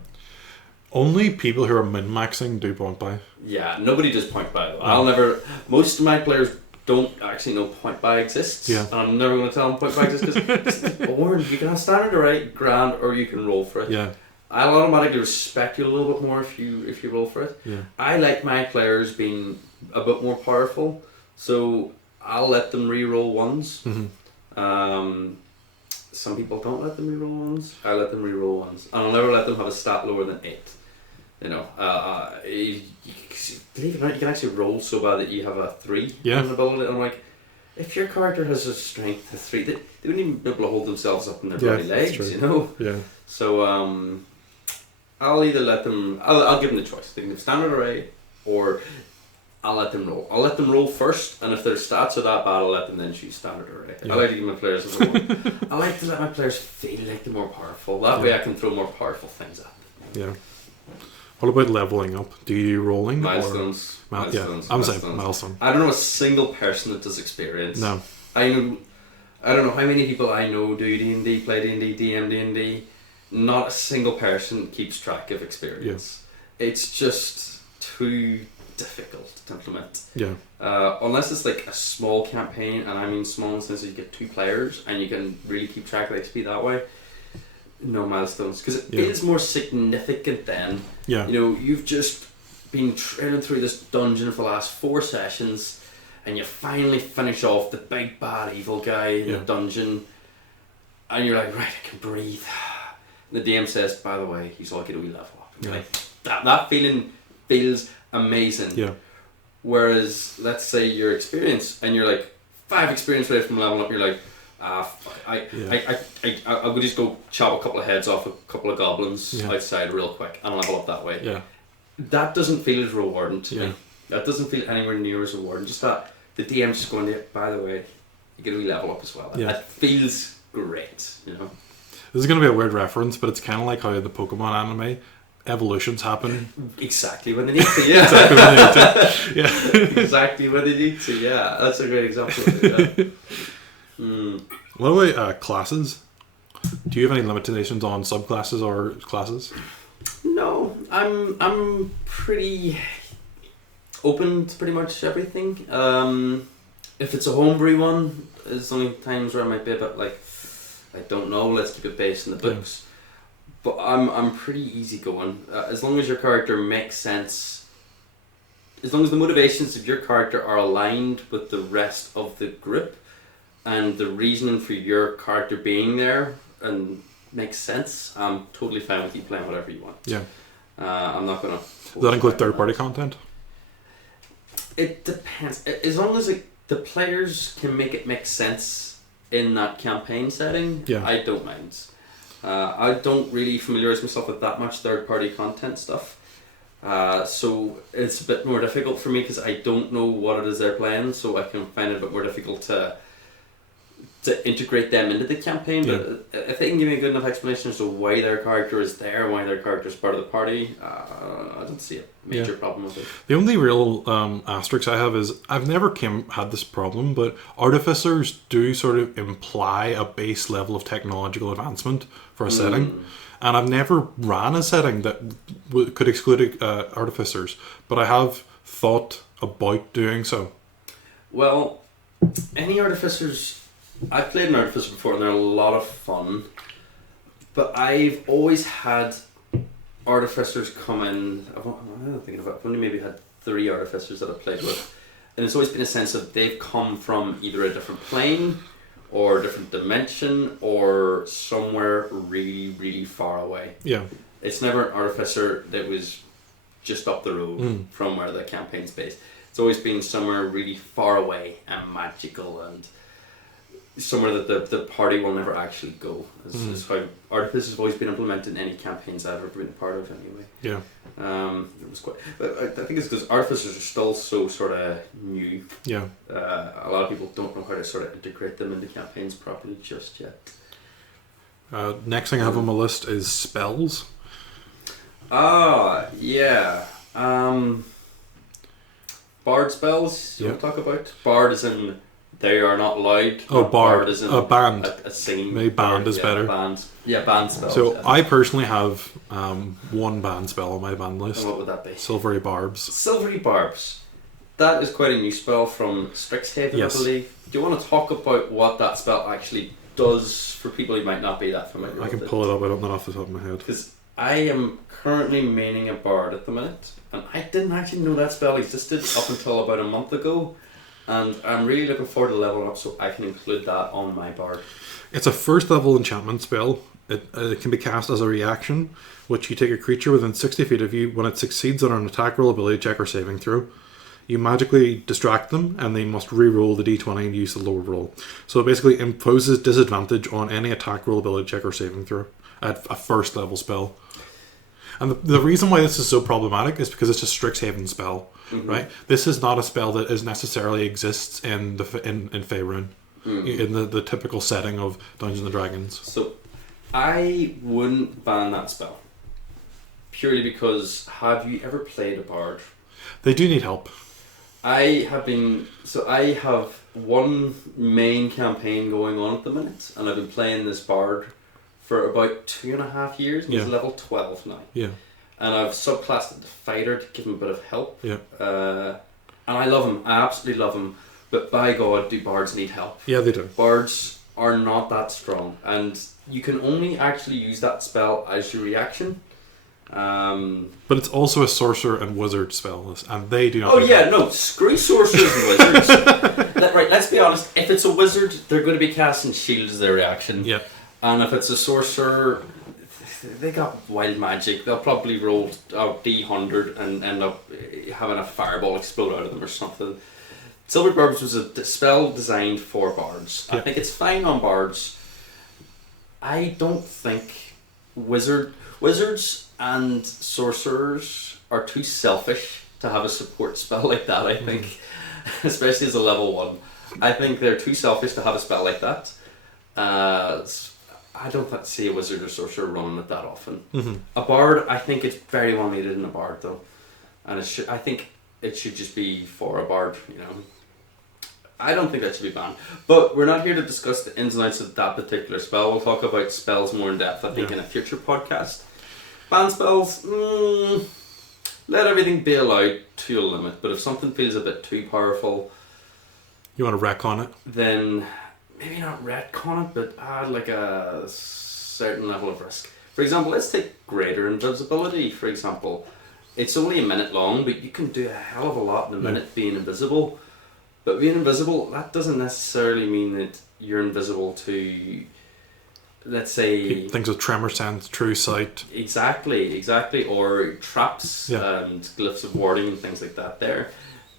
Only people who are min-maxing do point buy. Yeah, nobody does point buy. Most of my players don't actually know point buy exists. Yeah. And I'm never going to tell them point buy exists because it's boring. You can have standard array, grand, or you can roll for it. Yeah. I'll automatically respect you a little bit more if you roll for it. Yeah. I like my players being a bit more powerful, so I'll let them re-roll ones. Some people don't let them re-roll ones. I let them re-roll ones, and I'll never let them have a stat lower than 8. Believe it or not, you can actually roll so bad that you have a 3 in an ability. And I'm like, if your character has a strength of 3, they wouldn't even be able to hold themselves up in their bloody legs, Yeah. So I'll either let them. I'll give them the choice. They can have standard array, or I'll let them roll. I'll let them roll first, and if their stats are that bad, I'll let them then choose standard array. Yeah. I like to give my players a little I like to let my players feel like they're more powerful. That way I can throw more powerful things at them. Yeah. What about leveling up? Do you do rolling? Milestones. Yeah, I'm saying milestone. I don't know a single person that does experience. No. I don't know how many people I know do D&D, play D&D, DM D&D. Not a single person keeps track of experience. Yeah. It's just too difficult to implement. Yeah. Unless it's like a small campaign, and I mean small in the sense that you get 2 players and you can really keep track of XP that way. No milestones, because it feels more significant then. Yeah. You know, you've just been trailing through this dungeon for the last 4 sessions, and you finally finish off the big bad evil guy in the dungeon, and you're like, right, I can breathe. And the DM says, by the way, he's all get a wee level up. And like, that feeling feels amazing. Yeah. Whereas, let's say your experience, and you're like 5 experience away from leveling up, you're like, I would just go chop a couple of heads off a couple of goblins outside real quick and level up that way. Yeah. That doesn't feel as rewarding to me. That doesn't feel anywhere near as rewarding. Just that the DM's just going to, by the way, you get a wee level up as well. Yeah. That feels great, you know. This is going to be a weird reference, but it's kind of like how the Pokemon anime evolutions happen. Exactly when they need to, yeah. Exactly when they need to. Yeah. Exactly when they need to, yeah. That's a great example of it, yeah. What about classes? Do you have any limitations on subclasses or classes? No, I'm pretty open to pretty much everything. If it's a homebrew one, there's only times where I might be a bit like, I don't know, let's keep it based in the books. But I'm pretty easygoing. As long as your character makes sense, as long as the motivations of your character are aligned with the rest of the group, and the reasoning for your character being there and makes sense, I'm totally fine with you playing whatever you want. Yeah. I'm not gonna. Does that include third-party content? It depends. As long as the players can make it make sense in that campaign setting, I don't mind. I don't really familiarize myself with that much third-party content stuff. So it's a bit more difficult for me because I don't know what it is they're playing, so I can find it a bit more difficult to integrate them into the campaign. But if they can give me a good enough explanation as to why their character is there, why their character is part of the party, I don't see a major problem with it. The only real asterisk I have is I've never had this problem, but artificers do sort of imply a base level of technological advancement for a setting. And I've never ran a setting that could exclude artificers, but I have thought about doing so. Well, any artificers... I've played an artificer before and they're a lot of fun, but I've always had artificers come in. I don't think I've only maybe had 3 artificers that I've played with, and it's always been a sense of they've come from either a different plane or a different dimension or somewhere really, really far away. Yeah, it's never an artificer that was just up the road from where the campaign's based. It's always been somewhere really far away and magical and somewhere that the party will never actually go. Is how artifice has always been implemented in any campaigns I've ever been a part of anyway. Yeah. It was quite... But I think it's because artificers are still so sort of new. Yeah. A lot of people don't know how to sort of integrate them into campaigns properly just yet. Next thing I have on my list is spells. Yeah. Bard spells, you want to talk about? Bard is in... They are not loud. Oh, bard is in a band. A singing. Maybe band is better. Band spells. So I personally have one band spell on my band list. And what would that be? Silvery Barbs. Silvery Barbs. That is quite a new spell from Strixhaven, yes. I believe. Do you want to talk about what that spell actually does for people who might not be that familiar with it? I can pull it up. I don't know off the top of my head. Because I am currently maining a bard at the minute, and I didn't actually know that spell existed up until about a month ago. And I'm really looking forward to leveling up so I can include that on my bard. It's a first level enchantment spell. It can be cast as a reaction, which you take a creature within 60 feet of you. When it succeeds on an attack roll, ability check, or saving throw, you magically distract them and they must re-roll the d20 and use the lower roll. So it basically imposes disadvantage on any attack roll, ability check, or saving throw at a first level spell. And the reason why this is so problematic is because it's a Strixhaven spell, right? This is not a spell that is necessarily exists in in Faerun, in the typical setting of Dungeons and Dragons. So, I wouldn't ban that spell. Purely because, have you ever played a bard? They do need help. I have one main campaign going on at the minute, and I've been playing this bard for about 2.5 years. He's level 12 now. Yeah. And I've subclassed it to fighter to give him a bit of help. Yeah. And I love him. I absolutely love him. But by God, do bards need help? Yeah, they do. Bards are not that strong, and you can only actually use that spell as your reaction. But it's also a sorcerer and wizard spell, and they do not. Oh yeah, no, screw sorcerers and wizards. Right, let's be honest. If it's a wizard, they're going to be casting shield as their reaction. Yeah. And if it's a sorcerer, they got wild magic. They'll probably roll a D100 and end up having a fireball explode out of them or something. Silver Barbs was a spell designed for bards. I think it's fine on bards. I don't think wizards and sorcerers are too selfish to have a support spell like that, I think. Especially as a level 1. I think they're too selfish to have a spell like that. I don't see a wizard or sorcerer running it that often. A bard, I think it's very well needed in a bard though. And I think it should just be for a bard, you know. I don't think that should be banned. But we're not here to discuss the ins and outs of that particular spell. We'll talk about spells more in depth, I think, in a future podcast. Ban spells, let everything be allowed to a limit. But if something feels a bit too powerful... You want to retcon it? Then maybe not retcon it, but add like a certain level of risk. For example, let's take greater invisibility, for example. It's only a minute long, but you can do a hell of a lot in a minute being invisible. But being invisible, that doesn't necessarily mean that you're invisible to, let's say... Things with tremor sense, true sight. Exactly. Or traps and glyphs of warding and things like that there.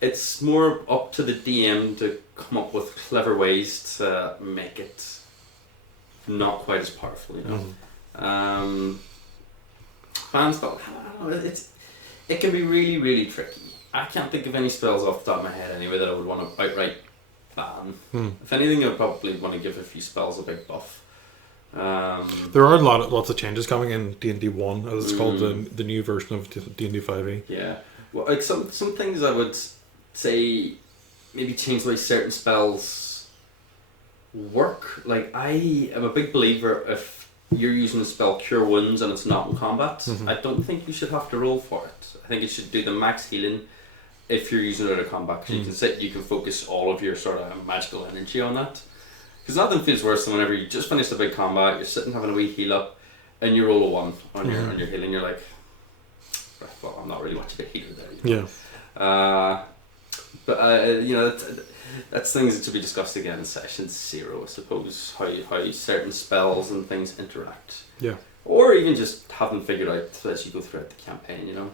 It's more up to the DM to come up with clever ways to make it not quite as powerful, you know. Ban spell, I don't know, it can be really, really tricky. I can't think of any spells off the top of my head anyway that I would want to outright ban. If anything, I would probably want to give a few spells a big buff. There are lots of changes coming in D&D 1, as it's called, the new version of D&D 5e. Yeah. Well, like some things I would say maybe change the way certain spells work. Like, I am a big believer if you're using the spell Cure Wounds and it's not in combat, I don't think you should have to roll for it. I think it should do the max healing if you're using it out of combat, because you can focus all of your sort of magical energy on that. Because nothing feels worse than whenever you just finished a big combat, you're sitting having a wee heal up, and you roll a 1 on your healing, you're like, well, I'm not really much of a healer there. You know? Yeah. But you know, that's things that should be discussed again in session 0, I suppose, how certain spells and things interact. Yeah. Or even just have them figured out as you go throughout the campaign, you know.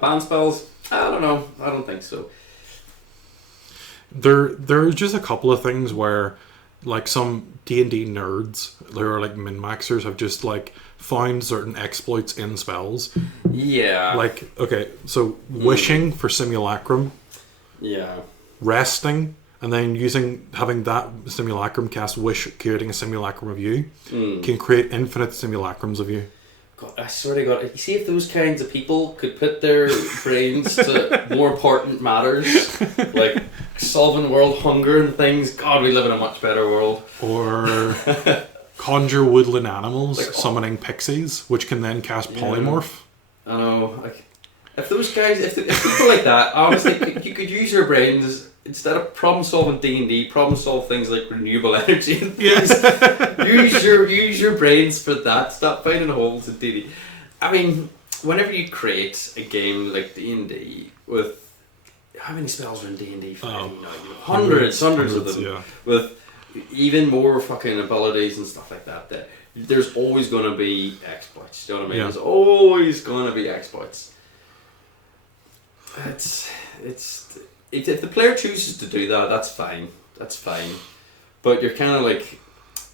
Ban spells, I don't know. I don't think so. There's just a couple of things where, like, some D&D nerds who are like min-maxers have just like found certain exploits in spells. Yeah. Like, okay, so wishing for simulacrum. Yeah. Resting, and then having that simulacrum cast wish, creating a simulacrum of you, can create infinite simulacrums of you. God, I swear to God, you see if those kinds of people could put their brains to more important matters, like solving world hunger and things, God, we live in a much better world. Or conjure woodland animals, like, summoning pixies, which can then cast polymorph. I know, like, if those guys, if people like that, honestly, you could use your brains instead of problem solving D&D, problem solve things like renewable energy and things. use your brains for that. Stop finding holes in D&D. I mean, whenever you create a game like D&D with, how many spells are in D&D? Hundreds of them. Yeah. With even more fucking abilities and stuff like that. There's always going to be exploits. Do you know what I mean? Yeah. There's always going to be exploits. If the player chooses to do that, that's fine. But you're kind of like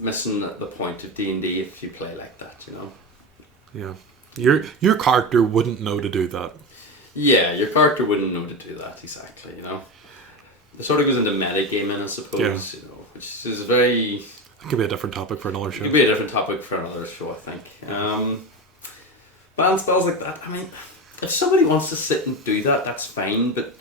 missing the point of D&D if you play like that, you know. Yeah. Your character wouldn't know to do that. Yeah, your character wouldn't know to do that exactly. It sort of goes into metagaming, I suppose. Which is very. It could be a different topic for another show. It could be a different topic for another show, I think. Ban spells like that. I mean, if somebody wants to sit and do that, that's fine. But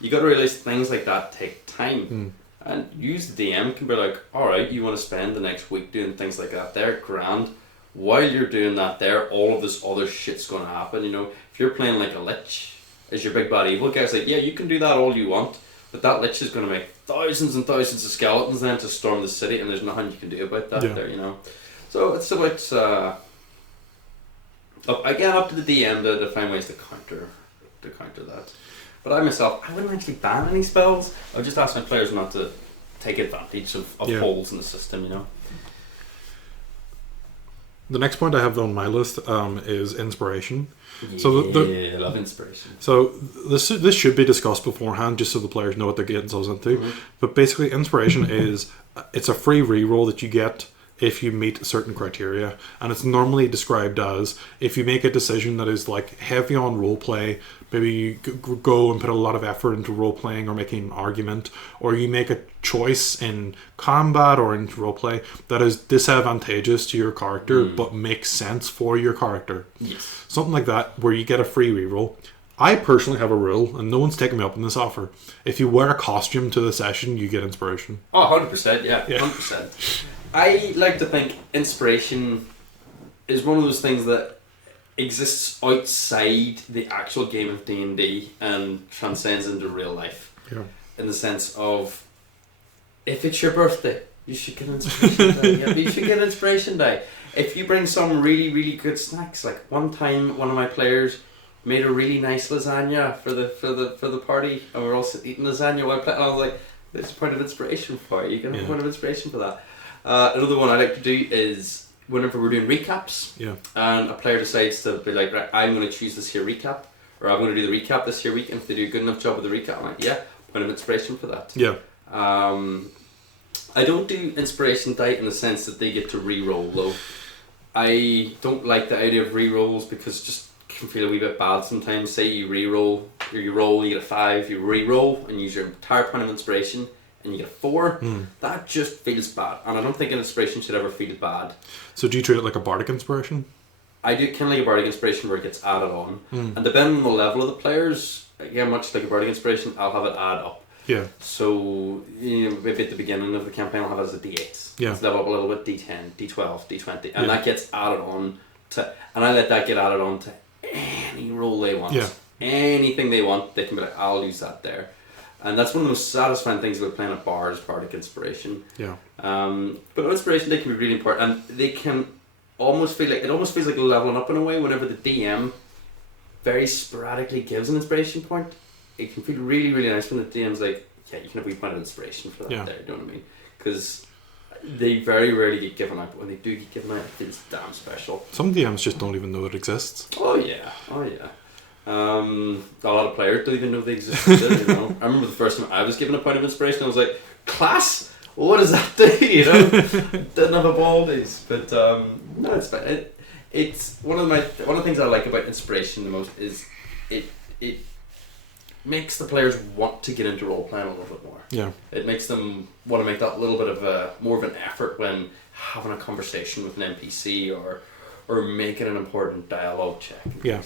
you got to realize things like that take time. And use the DM can be like, all right, you want to spend the next week doing things like that. They're grand. While you're doing that, there, all of this other shit's going to happen. If you're playing like a lich as your big bad evil guy's like, yeah, you can do that all you want, but that lich is going to make thousands and thousands of skeletons then to storm the city, and there's nothing you can do about that there. So it's about again up to the DM to find ways to counter that. But I myself, I wouldn't actually ban any spells. I would just ask my players not to take advantage of holes in the system. The next point I have on my list is inspiration. Yeah, so I love inspiration. So this should be discussed beforehand, just so the players know what they're getting themselves into. But basically, inspiration it's a free reroll that you get if you meet certain criteria, and it's normally described as if you make a decision that is like heavy on role play, maybe you go and put a lot of effort into role playing or making an argument, or you make a choice in combat or in role play that is disadvantageous to your character but makes sense for your character. Yes. Something like that, where you get a free reroll. I personally have a rule, and no one's taken me up on this offer. If you wear a costume to the session, you get inspiration. Oh, 100%, yeah. 100%. I like to think inspiration is one of those things that exists outside the actual game of D&D and transcends into real life. Yeah. In the sense of, if it's your birthday, you should get an inspiration day. Yeah, you should get an inspiration day. If you bring some really, really good snacks, like one time one of my players made a really nice lasagna for the party, and we were all eating lasagna while playing, and I was like, there's a point of inspiration for you. You can have a point of inspiration for that. Another one I like to do is whenever we're doing recaps, and a player decides to be like, right, I'm going to choose this here recap, or I'm going to do the recap this here week, and if they do a good enough job with the recap, I'm like, yeah, point of inspiration for that. Yeah. I don't do inspiration die in the sense that they get to re-roll though. I don't like the idea of re-rolls because it just can feel a wee bit bad sometimes. Say you re-roll, or you roll, you get a 5, you re-roll and use your entire point of inspiration and you get a 4, that just feels bad. And I don't think an inspiration should ever feel bad. So do you treat it like a bardic inspiration? I do kind of like a bardic inspiration where it gets added on. And depending on the level of the players, again, much like a bardic inspiration, I'll have it add up. Yeah. So, maybe at the beginning of the campaign I'll have it as a D8. Yeah. Let's level up a little bit, D10, D12, D20. And that gets added on to, and I let that get added on to any roll they want. Yeah. Anything they want, they can be like, I'll use that there. And that's one of the most satisfying things about playing a bar is bardic inspiration. Yeah. But inspiration, they can be really important, and they can almost feel like, it almost feels like leveling up in a way whenever the DM very sporadically gives an inspiration point. It can feel really, really nice when the DM's like, yeah, you can have a wee point of inspiration for that there, you know what I mean? Because they very rarely get given out, but when they do get given out, it feels damn special. Some DMs just don't even know it exists. Oh yeah. A lot of players don't even know they existed, I remember the first time I was given a point of inspiration, I was like, class? What does that do, Didn't have a ball days. But no, it's fine. It's one of the things I like about inspiration the most is it makes the players want to get into role playing a little bit more. Yeah. It makes them want to make that little bit of more of an effort when having a conversation with an NPC or making an important dialogue check. Yeah.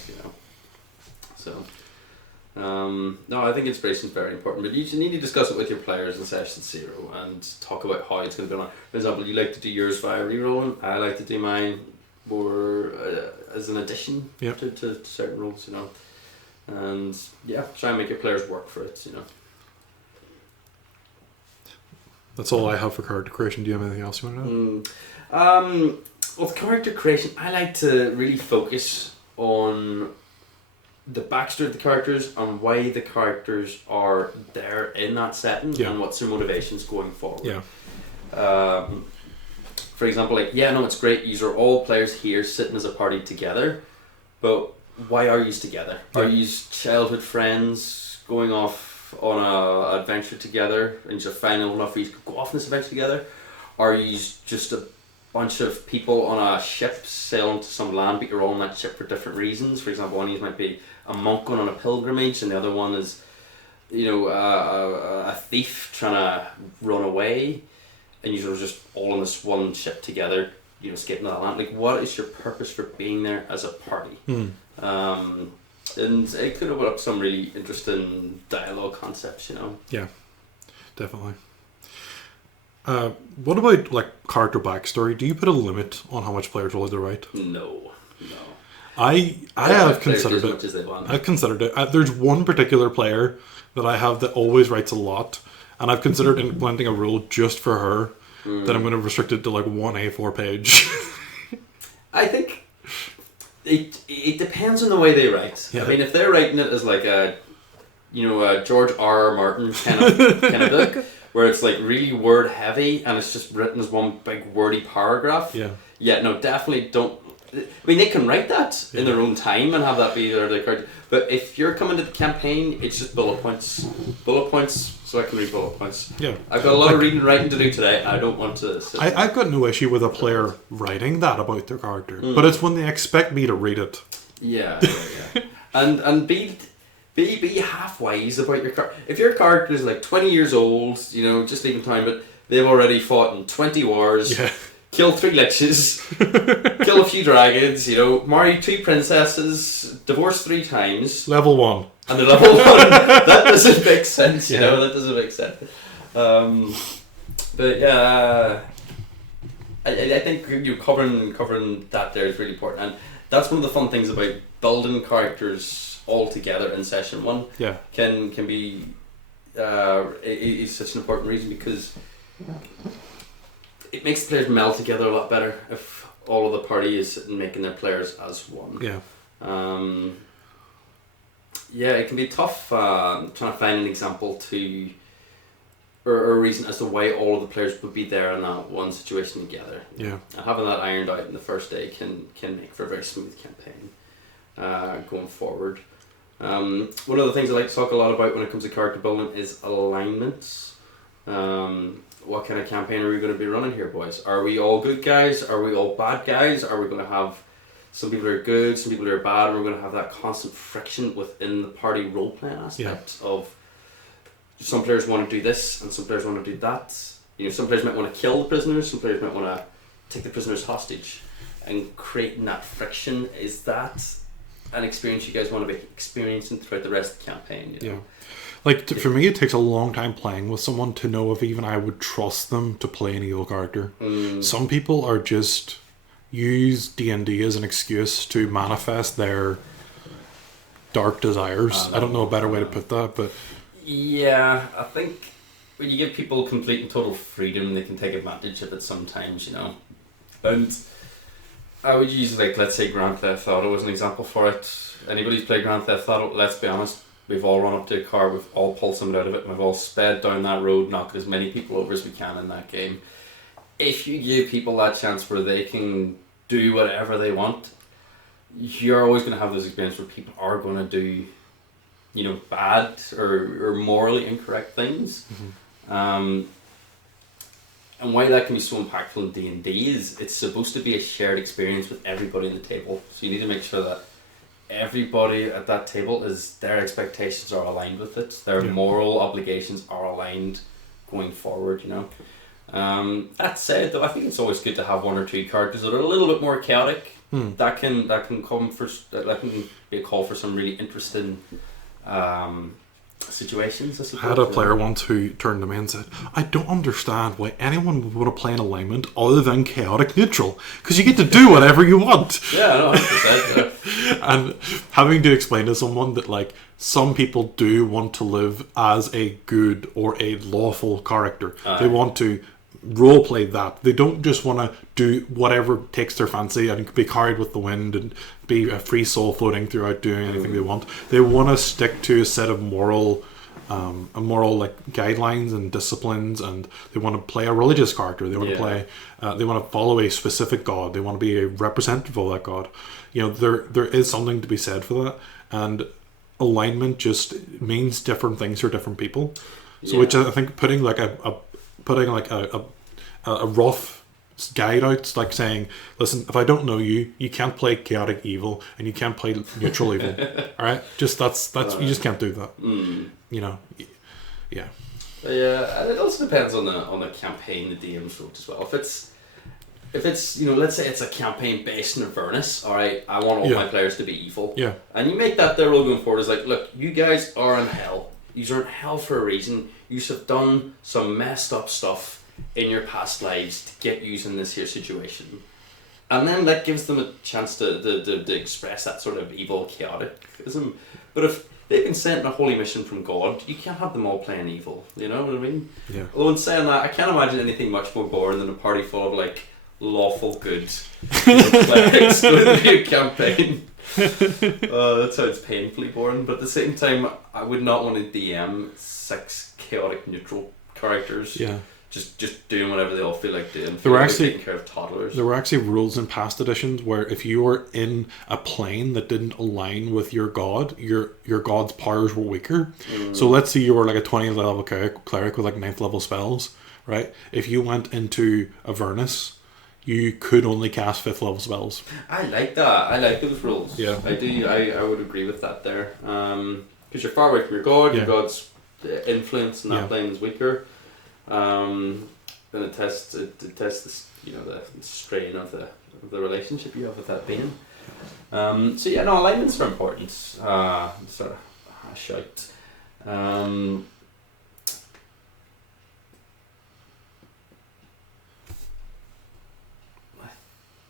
So, no, I think inspiration is very important, but you need to discuss it with your players in session 0 and talk about how it's going to be on. For example, you like to do yours via rerolling. I like to do mine more as an addition to certain roles, and try and make your players work for it, That's all I have for character creation. Do you have anything else you want to know? With character creation, I like to really focus on the backstory of the characters and why the characters are there in that setting and what's their motivations going forward. Yeah. For example, it's great, you are all players here sitting as a party together, but why are you together? Are you childhood friends going off on a adventure together and you're finding enough for you to go off on this adventure together? Are you just a bunch of people on a ship sailing to some land, but you're all on that ship for different reasons. For example, one of these might be a monk going on a pilgrimage, and the other one is, a thief trying to run away, and you're just all on this one ship together, escaping that land. Like, what is your purpose for being there as a party? And it could open up some really interesting dialogue concepts, Yeah, definitely. What about like character backstory? Do you put a limit on how much players are allowed to write? No. I have considered as it. much as they want. I've considered it. There's one particular player that I have that always writes a lot, and I've considered implementing a rule just for her that I'm going to restrict it to like one A4 page. I think it depends on the way they write. Yeah. I mean, if they're writing it as like a George R. Martin kind of book, where it's like really word heavy and it's just written as one big wordy paragraph. Yeah, no, definitely don't. I mean, they can write that in their own time and have that be their card. But if you're coming to the campaign, it's just bullet points. Bullet points, so I can read bullet points. Yeah. I've got a lot of reading and writing to do today. I don't want to sit I've got no issue with a player writing that about their character, but it's when they expect me to read it. Yeah. And be half wise about your character. If your character is like 20 years old, just leaving time, but they've already fought in 20 wars. Yeah. Kill 3 liches, kill a few dragons, marry 2 princesses, divorce 3 times. Level 1. And they're level 1. That doesn't make sense, that doesn't make sense. But yeah, I think you covering that there is really important. And that's one of the fun things about building characters all together in session 1. Yeah. Can be is such an important reason, because it makes the players meld together a lot better if all of the party is sitting making their players as one. Yeah. It can be tough trying to find an example or a reason as to why all of the players would be there in that one situation together. Yeah. And having that ironed out in the first day can make for a very smooth campaign going forward. One of the things I like to talk a lot about when it comes to character building is alignments. What kind of campaign are we going to be running here, boys? Are we all good guys? Are we all bad guys? Are we going to have some people who are good, some people who are bad, and we're going to have that constant friction within the party role-playing aspect of some players want to do this and some players want to do that. Some players might want to kill the prisoners, some players might want to take the prisoners hostage, and creating that friction. Is that an experience you guys want to be experiencing throughout the rest of the campaign? Yeah. Like, for me, it takes a long time playing with someone to know if even I would trust them to play an evil character. Some people are just use D&D as an excuse to manifest their dark desires. I don't know a better way to put that, but... Yeah, I think when you give people complete and total freedom, they can take advantage of it sometimes, And I would use, like, let's say Grand Theft Auto as an example for it. Anybody who's played Grand Theft Auto, let's be honest, we've all run up to a car, we've all pulled something out of it, and we've all sped down that road, knocked as many people over as we can in that game. If you give people that chance where they can do whatever they want, you're always going to have those experiences where people are going to do, bad or morally incorrect things. And why that can be so impactful in D&D is it's supposed to be a shared experience with everybody on the table. So you need to make sure that everybody at that table their expectations are aligned with it, their moral obligations are aligned going forward. That said, though, I think it's always good to have 1 or 2 characters that are a little bit more chaotic. That can be a call for some really interesting situations, I suppose. I had a player once who turned to me and said, I don't understand why anyone would want to play an alignment other than chaotic neutral, because you get to do whatever you want. Yeah, no, 100%. And having to explain to someone that, like, some people do want to live as a good or a lawful character. They want to roleplay that. They don't just want to do whatever takes their fancy and be carried with the wind and be a free soul floating throughout doing anything they want. They want to stick to a set of moral like guidelines and disciplines, and they want to play a religious character. They want to play. They want to follow a specific god. They want to be a representative of that god. There is something to be said for that, and alignment just means different things for different people. So which I think putting a rough guide out, like saying, listen, if I don't know you, you can't play chaotic evil and you can't play neutral evil. All right, just that's you just can't do that. You know, yeah. Yeah, and it also depends on the campaign the DMs wrote as well. If it's let's say it's a campaign based in Avernus, all right, I want all my players to be evil. Yeah. And you make that their role going forward is like, look, you guys are in hell. You are in hell for a reason. You have done some messed up stuff in your past lives to get you in this here situation. And then that gives them a chance to express that sort of evil chaoticism. But if they've been sent on a holy mission from God, you can't have them all playing evil. You know what I mean? Yeah. Although in saying that, I can't imagine anything much more boring than a party full of like lawful good clerics going through a campaign. That sounds painfully boring, but at the same time, I would not want to DM 6 chaotic neutral characters. Yeah. Just doing whatever they all feel like doing. There were actually taking care of toddlers. There were actually rules in past editions where if you were in a plane that didn't align with your god, your god's powers were weaker. So let's say you were like a 20th level cleric with like 9th level spells, right? If you went into Avernus, you could only cast 5th level spells. I like that. I like those rules. Yeah. I do. I would agree with that there. Because you're far away from your god. Your god's influence in that plane is weaker. Then it tests this, the strain of the relationship you have with that being. So yeah, no, alignments are important. Sort of a shout. I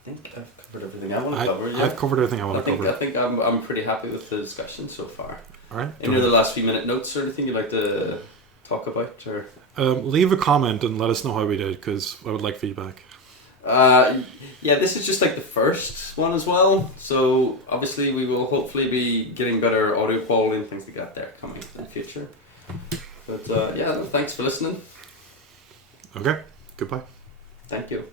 think I've covered everything I want to cover. Yeah. I've covered everything I want to cover. I think I'm pretty happy with the discussion so far. All right. Any other last few minute notes or anything you'd like to talk about, or? Leave a comment and let us know how we did, because I would like feedback. This is just like the first one as well, so obviously we will hopefully be getting better audio quality and things like that there coming in the future. But thanks for listening. Okay, goodbye. Thank you.